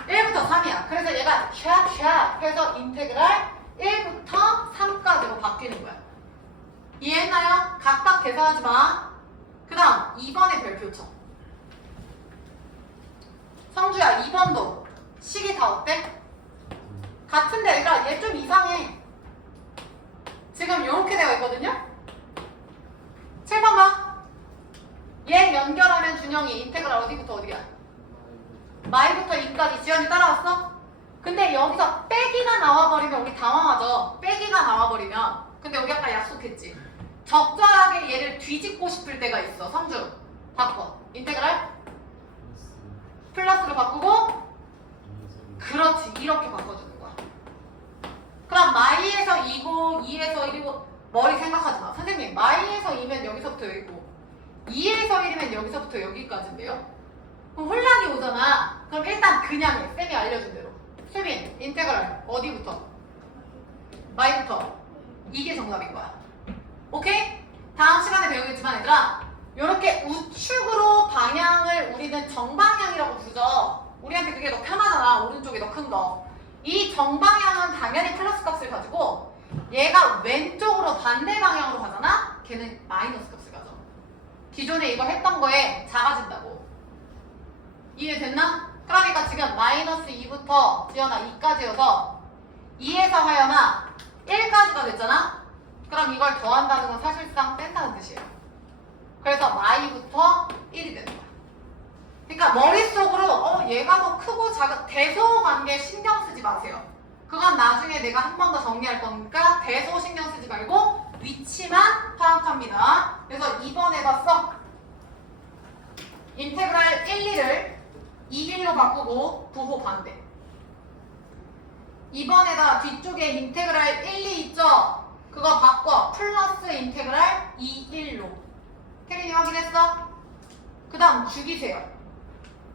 1부터 3이야. 그래서 얘가 샥샥 해서 인테그랄 1부터 3까지로 바뀌는 거야. 이해했나요? 각각 계산하지 마. 그 다음 2번의 별표 쳐. 성주야 2번도 식이 다 어때? 같은데 얘들아 얘 좀 이상해. 지금 이렇게 되어 있거든요? 7번 봐. 얘 연결하면 준영이 인테그랄 어디부터 어디야? 마이부터 2까지. 지연이 따라왔어? 근데 여기서 빼기가 나와버리면 우리 당황하죠. 빼기가 나와버리면. 근데 우리 아까 약속했지. 적절하게 얘를 뒤집고 싶을 때가 있어. 성주 바꿔. 인테그랄 플러스로 바꾸고 그렇지. 이렇게 바꿔주는 거야. 그럼 마이에서 2고 2에서 1이고 머리 생각하지 마. 선생님 마이에서 2면 여기서부터 여기고 2에서 1이면 여기서부터 여기까지인데요? 그럼 혼란이 오잖아. 그럼 일단 그냥 해. 쌤이 알려준 대로. 수빈 인테그랄 어디부터? 마이부터. 이게 정답인 거야. 오케이? 다음 시간에 배우겠지만 얘들아 이렇게 우측으로 방향을 우리는 정방향이라고 부르죠. 우리한테 그게 더 편하잖아. 오른쪽이 더 큰 거. 이 정방향은 당연히 플러스 값을 가지고 얘가 왼쪽으로 반대 방향으로 가잖아? 걔는 마이너스 값을 가져. 기존에 이거 했던 거에 작아진다고. 이해됐나? 그러니까 지금 마이너스 2부터 지연아 2까지여서 2에서 하연아 1까지가 됐잖아? 그럼 이걸 더한다는 건 사실상 뺀다는 뜻이에요. 그래서 마이부터 1이 되는 거야. 그러니까 머릿속으로 얘가 더 크고 작은 대소 관계 신경 쓰지 마세요. 그건 나중에 내가 한 번 더 정리할 거니까 대소 신경 쓰지 말고 위치만 파악합니다. 그래서 2번에다 써. 인테그랄 1, 2를 2, 1로 바꾸고 부호 반대. 2번에다 뒤쪽에 인테그랄 1, 2 있죠? 그거 바꿔. 플러스 인테그랄 2, 1로. 혜린이 확인했어? 그 다음 죽이세요.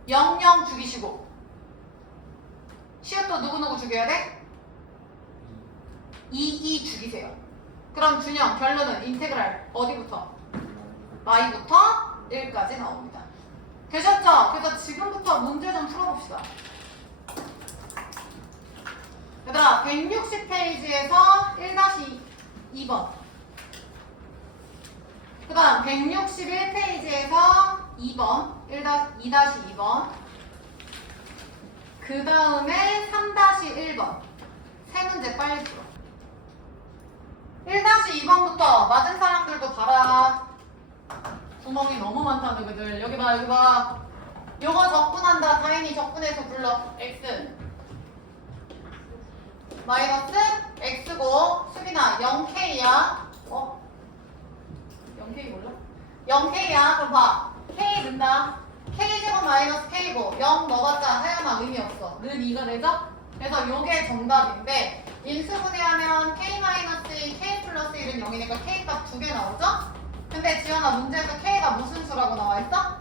0, 0 죽이시고. 시옷도 누구누구 죽여야 돼? 2, 2 죽이세요. 그럼 준영 결론은 인테그랄 어디부터? 마이부터 1까지 나옵니다. 되셨죠? 그래서 지금부터 문제 좀 풀어봅시다. 얘들아 160페이지에서 1-2번 그 다음 161페이지에서 2번 2-2번 그 다음에 3-1번 세 문제 빨리 풀어. 1-2번부터 맞은 사람들도 봐라. 구멍이 너무 많다 너희들. 여기 봐 여기 봐. 요거 적분한다. 다행히 적분해서 불러. x 마이너스 x고 수빈아 0k야. 0k 몰라? 0k야. 그럼 봐. k 넣는다. k제곱 마이너스 k고 0 넣어봤자 하연아 의미 없어. 는 2가 되죠? 그래서 요게 정답인데 인수분해하면 k 마이너스 1, k 플러스 1은 0이니까 k 값 2개 나오죠? 근데 지연아 문제에서 k가 무슨 수라고 나와있어?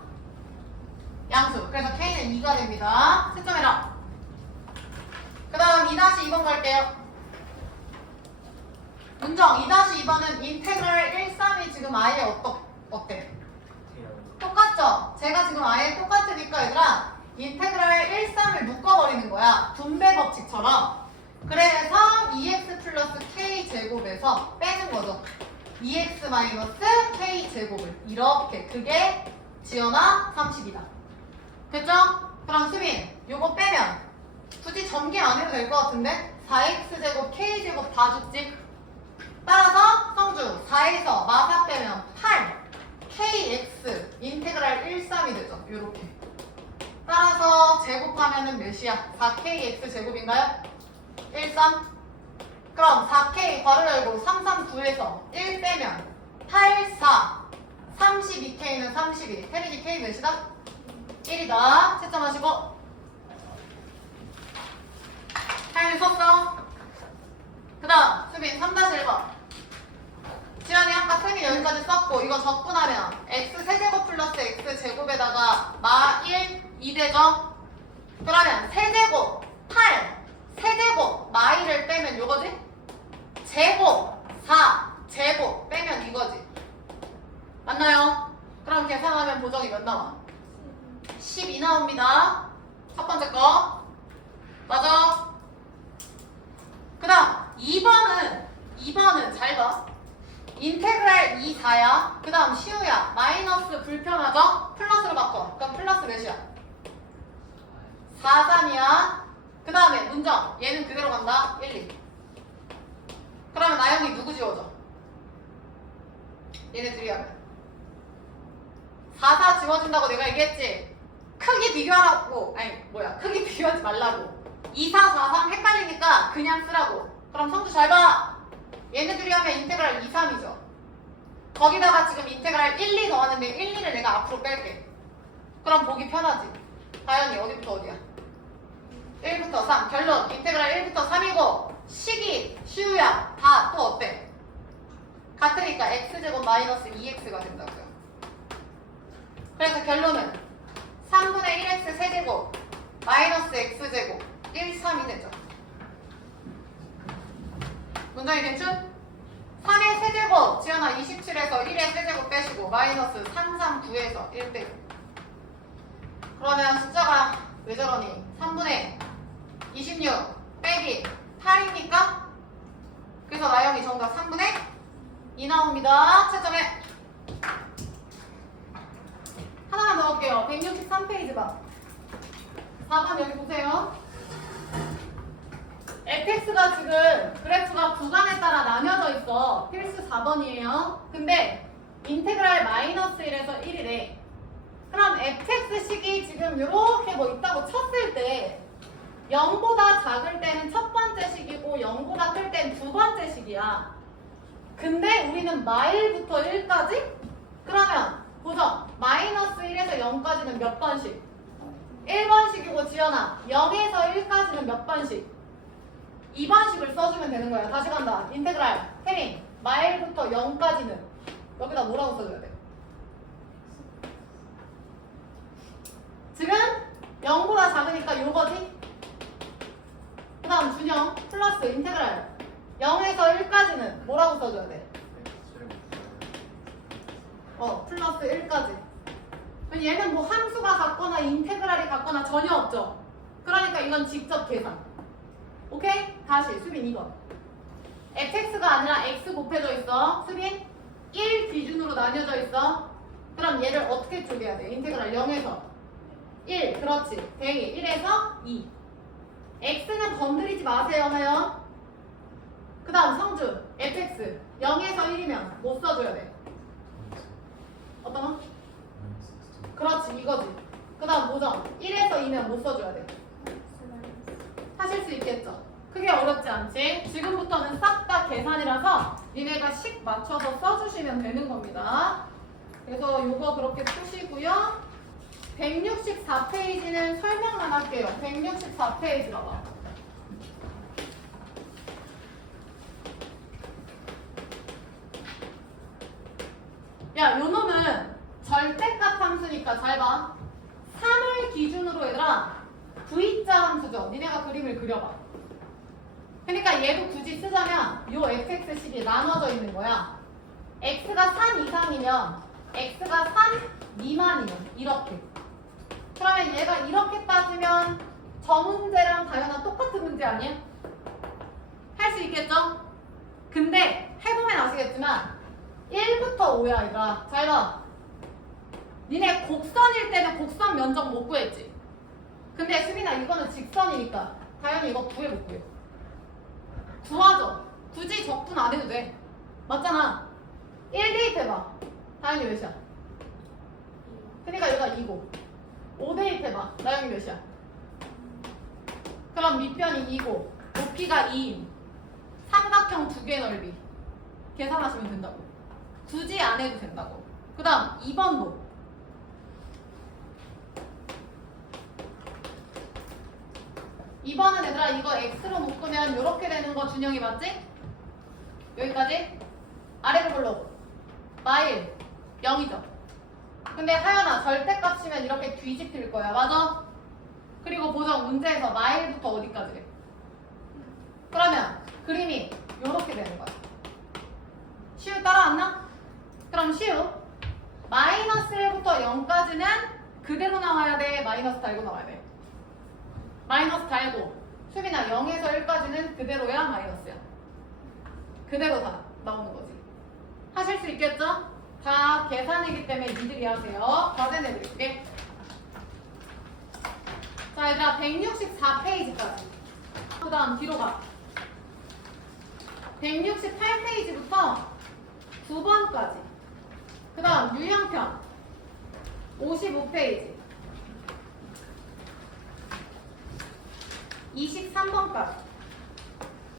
양수. 그래서 k는 2가 됩니다. 채점해라. 그 다음 2-2번 갈게요. 문정 2-2번은 인테그랄 1, 3이 지금 아예 어때? 똑같죠? 제가 지금 아예 똑같으니까 얘들아 인테그랄 1, 3을 묶어버리는 거야. 분배 법칙처럼. 그래서 2x 플러스 k 제곱에서 빼는 거죠. 2x 마이너스 k 제곱을 이렇게. 그게 지연아 30이다. 됐죠? 그럼 수빈 요거 빼면 전개 안 해도 될 것 같은데? 4x제곱 k제곱 다 죽지? 따라서 성주 4에서 마사 빼면 8 kx 인테그랄 1, 3이 되죠. 요렇게. 따라서 제곱하면은 몇이야? 4kx 제곱인가요? 1, 3? 그럼 4k 괄호 열고 3, 3, 9에서 1 빼면 8, 4 32k는 32 태민이 k 몇이다? 1이다. 채점하시고 타이밍 썼어. 그 다음 수빈 3-1번 지연이 아까 태민 여기까지 썼고 이거 적분하면 x 세제곱 플러스 x 제곱에다가 마 1, 2되죠? 그러면 세제곱 8 세제곱 마 1을 빼면 요거지? 제곱 4 제곱 빼면 이거지. 맞나요? 그럼 계산하면 보정이 몇 나와? 12 나옵니다. 첫 번째 거 맞아. 그 다음 2번은 잘 봐. 인테그랄 2, 4야. 그 다음 시우야. 마이너스 불편하죠? 플러스로 바꿔. 그럼 플러스 몇이야? 4, 3이야. 그 다음에 문정. 얘는 그대로 간다. 1, 2. 그러면 나영이 누구 지워져? 얘네 둘이 하면 4, 4 지워진다고 내가 얘기했지? 크기 비교하라고. 아니 뭐야 크기 비교하지 말라고. 2, 4, 4, 3 헷갈리니까 그냥 쓰라고. 그럼 성주 잘 봐. 얘네들이 하면 인테그랄 2, 3이죠. 거기다가 지금 인테그랄 1, 2 더하는데 1, 2를 내가 앞으로 뺄게. 그럼 보기 편하지. 다현이 어디부터 어디야? 1부터 3. 결론 인테그랄 1부터 3이고 식이 시우야 다 또 어때? 같으니까 x제곱 마이너스 2x가 된다고요. 그래서 결론은 3분의 1x 세제곱 마이너스 x제곱 1, 3이 되죠. 문장이 괜찮? 3의 세제곱 지연아 27에서 1의 세제곱 빼시고 마이너스 3, 3, 9에서 1 빼고 그러면 숫자가 왜 저러니? 3분의 26 빼기 8입니까? 그래서 나영이 정답 3분의 2 나옵니다. 채점해. 하나만 더 할게요. 163페이지 봐. 4번 여기 보세요. fx가 지금 그래프가 구간에 따라 나뉘어져 있어. 필수 4번이에요. 근데 인테그랄 마이너스 1에서 1이래. 그럼 fx식이 지금 이렇게 뭐 있다고 쳤을 때 0보다 작을 때는 첫 번째 식이고 0보다 클 때는 두 번째 식이야. 근데 우리는 마일부터 1까지? 그러면 보죠. 마이너스 1에서 0까지는 몇 번씩? 1번씩이고 지연아 0에서 1까지는 몇 번씩? 2번씩을 써주면 되는 거야. 다시 간다. 인테그랄 태민 마일부터 0까지는 여기다 뭐라고 써줘야 돼? 지금 0보다 작으니까 요거지? 그 다음 준영 플러스 인테그랄 0에서 1까지는 뭐라고 써줘야 돼? 플러스 1까지. 얘는 뭐 함수가 같거나 인테그랄이 같거나 전혀 없죠? 그러니까 이건 직접 계산. 오케이? 다시 수빈 2번. fx가 아니라 x 곱해져 있어. 수빈 1 기준으로 나뉘어져 있어. 그럼 얘를 어떻게 쪼개야 돼? 인테그랄 0에서 1 그렇지. 대기 1에서 2 x는 건드리지 마세요 하요. 그 다음 성준 fx 0에서 1이면 뭐 써줘야 돼? 어떤 거? 그렇지 이거지. 그 다음 뭐죠? 1에서 2면 뭐 써줘야 돼? 하실 수 있겠죠? 크게 어렵지 않지? 지금부터는 싹 다 계산이라서 니네가 식 맞춰서 써주시면 되는 겁니다. 그래서 요거 그렇게 푸시고요. 164페이지는 설명만 할게요. 164페이지 봐봐. 야, 요 놈은 절대값 함수니까 잘 봐. 3을 기준으로 얘들아 V자 함수죠. 니네가 그림을 그려봐. 그러니까 얘도 굳이 쓰자면 요 fx식이 나눠져 있는 거야. x가 3 이상이면 x가 3 미만이면 이렇게. 그러면 얘가 이렇게 따지면 저 문제랑 다연아 똑같은 문제 아니야? 할 수 있겠죠? 근데 해보면 아시겠지만 1부터 5야 얘들아. 잘 봐. 니네 곡선일 때는 곡선 면적 못 구했지? 근데 수빈아 이거는 직선이니까 다현이 이거 구해볼게요. 구하죠. 굳이 적분 안 해도 돼. 맞잖아. 1대입 해봐. 다현이 몇이야? 그러니까 얘가 2고 5대입 해봐. 나영이 몇이야? 그럼 밑변이 2고 높이가 2인 삼각형 두 개 넓이 계산하시면 된다고. 굳이 안 해도 된다고. 그 다음 2번도 2번은 얘들아 이거 x로 묶으면 이렇게 되는 거 준영이 맞지? 여기까지? 아래로 불러고 마일 0이죠. 근데 하연아 절대값이면 이렇게 뒤집힐 거야. 맞아? 그리고 보정 문제에서 마일부터 어디까지 해? 그러면 그림이 이렇게 되는 거야. 시우 따라왔나? 그럼 시우 마이너스 1부터 0까지는 그대로 나와야 돼? 마이너스 달고 나와야 돼? 마이너스 달고 수빈아 0에서 1까지는 그대로야? 마이너스야? 그대로 다 나오는 거지. 하실 수 있겠죠? 다 계산이기 때문에 니들이 하세요. 과제 내드릴게. 자 얘들아 164페이지까지 그 다음 뒤로 가. 168페이지부터 9번까지 그 다음 유형편 55페이지 23번까지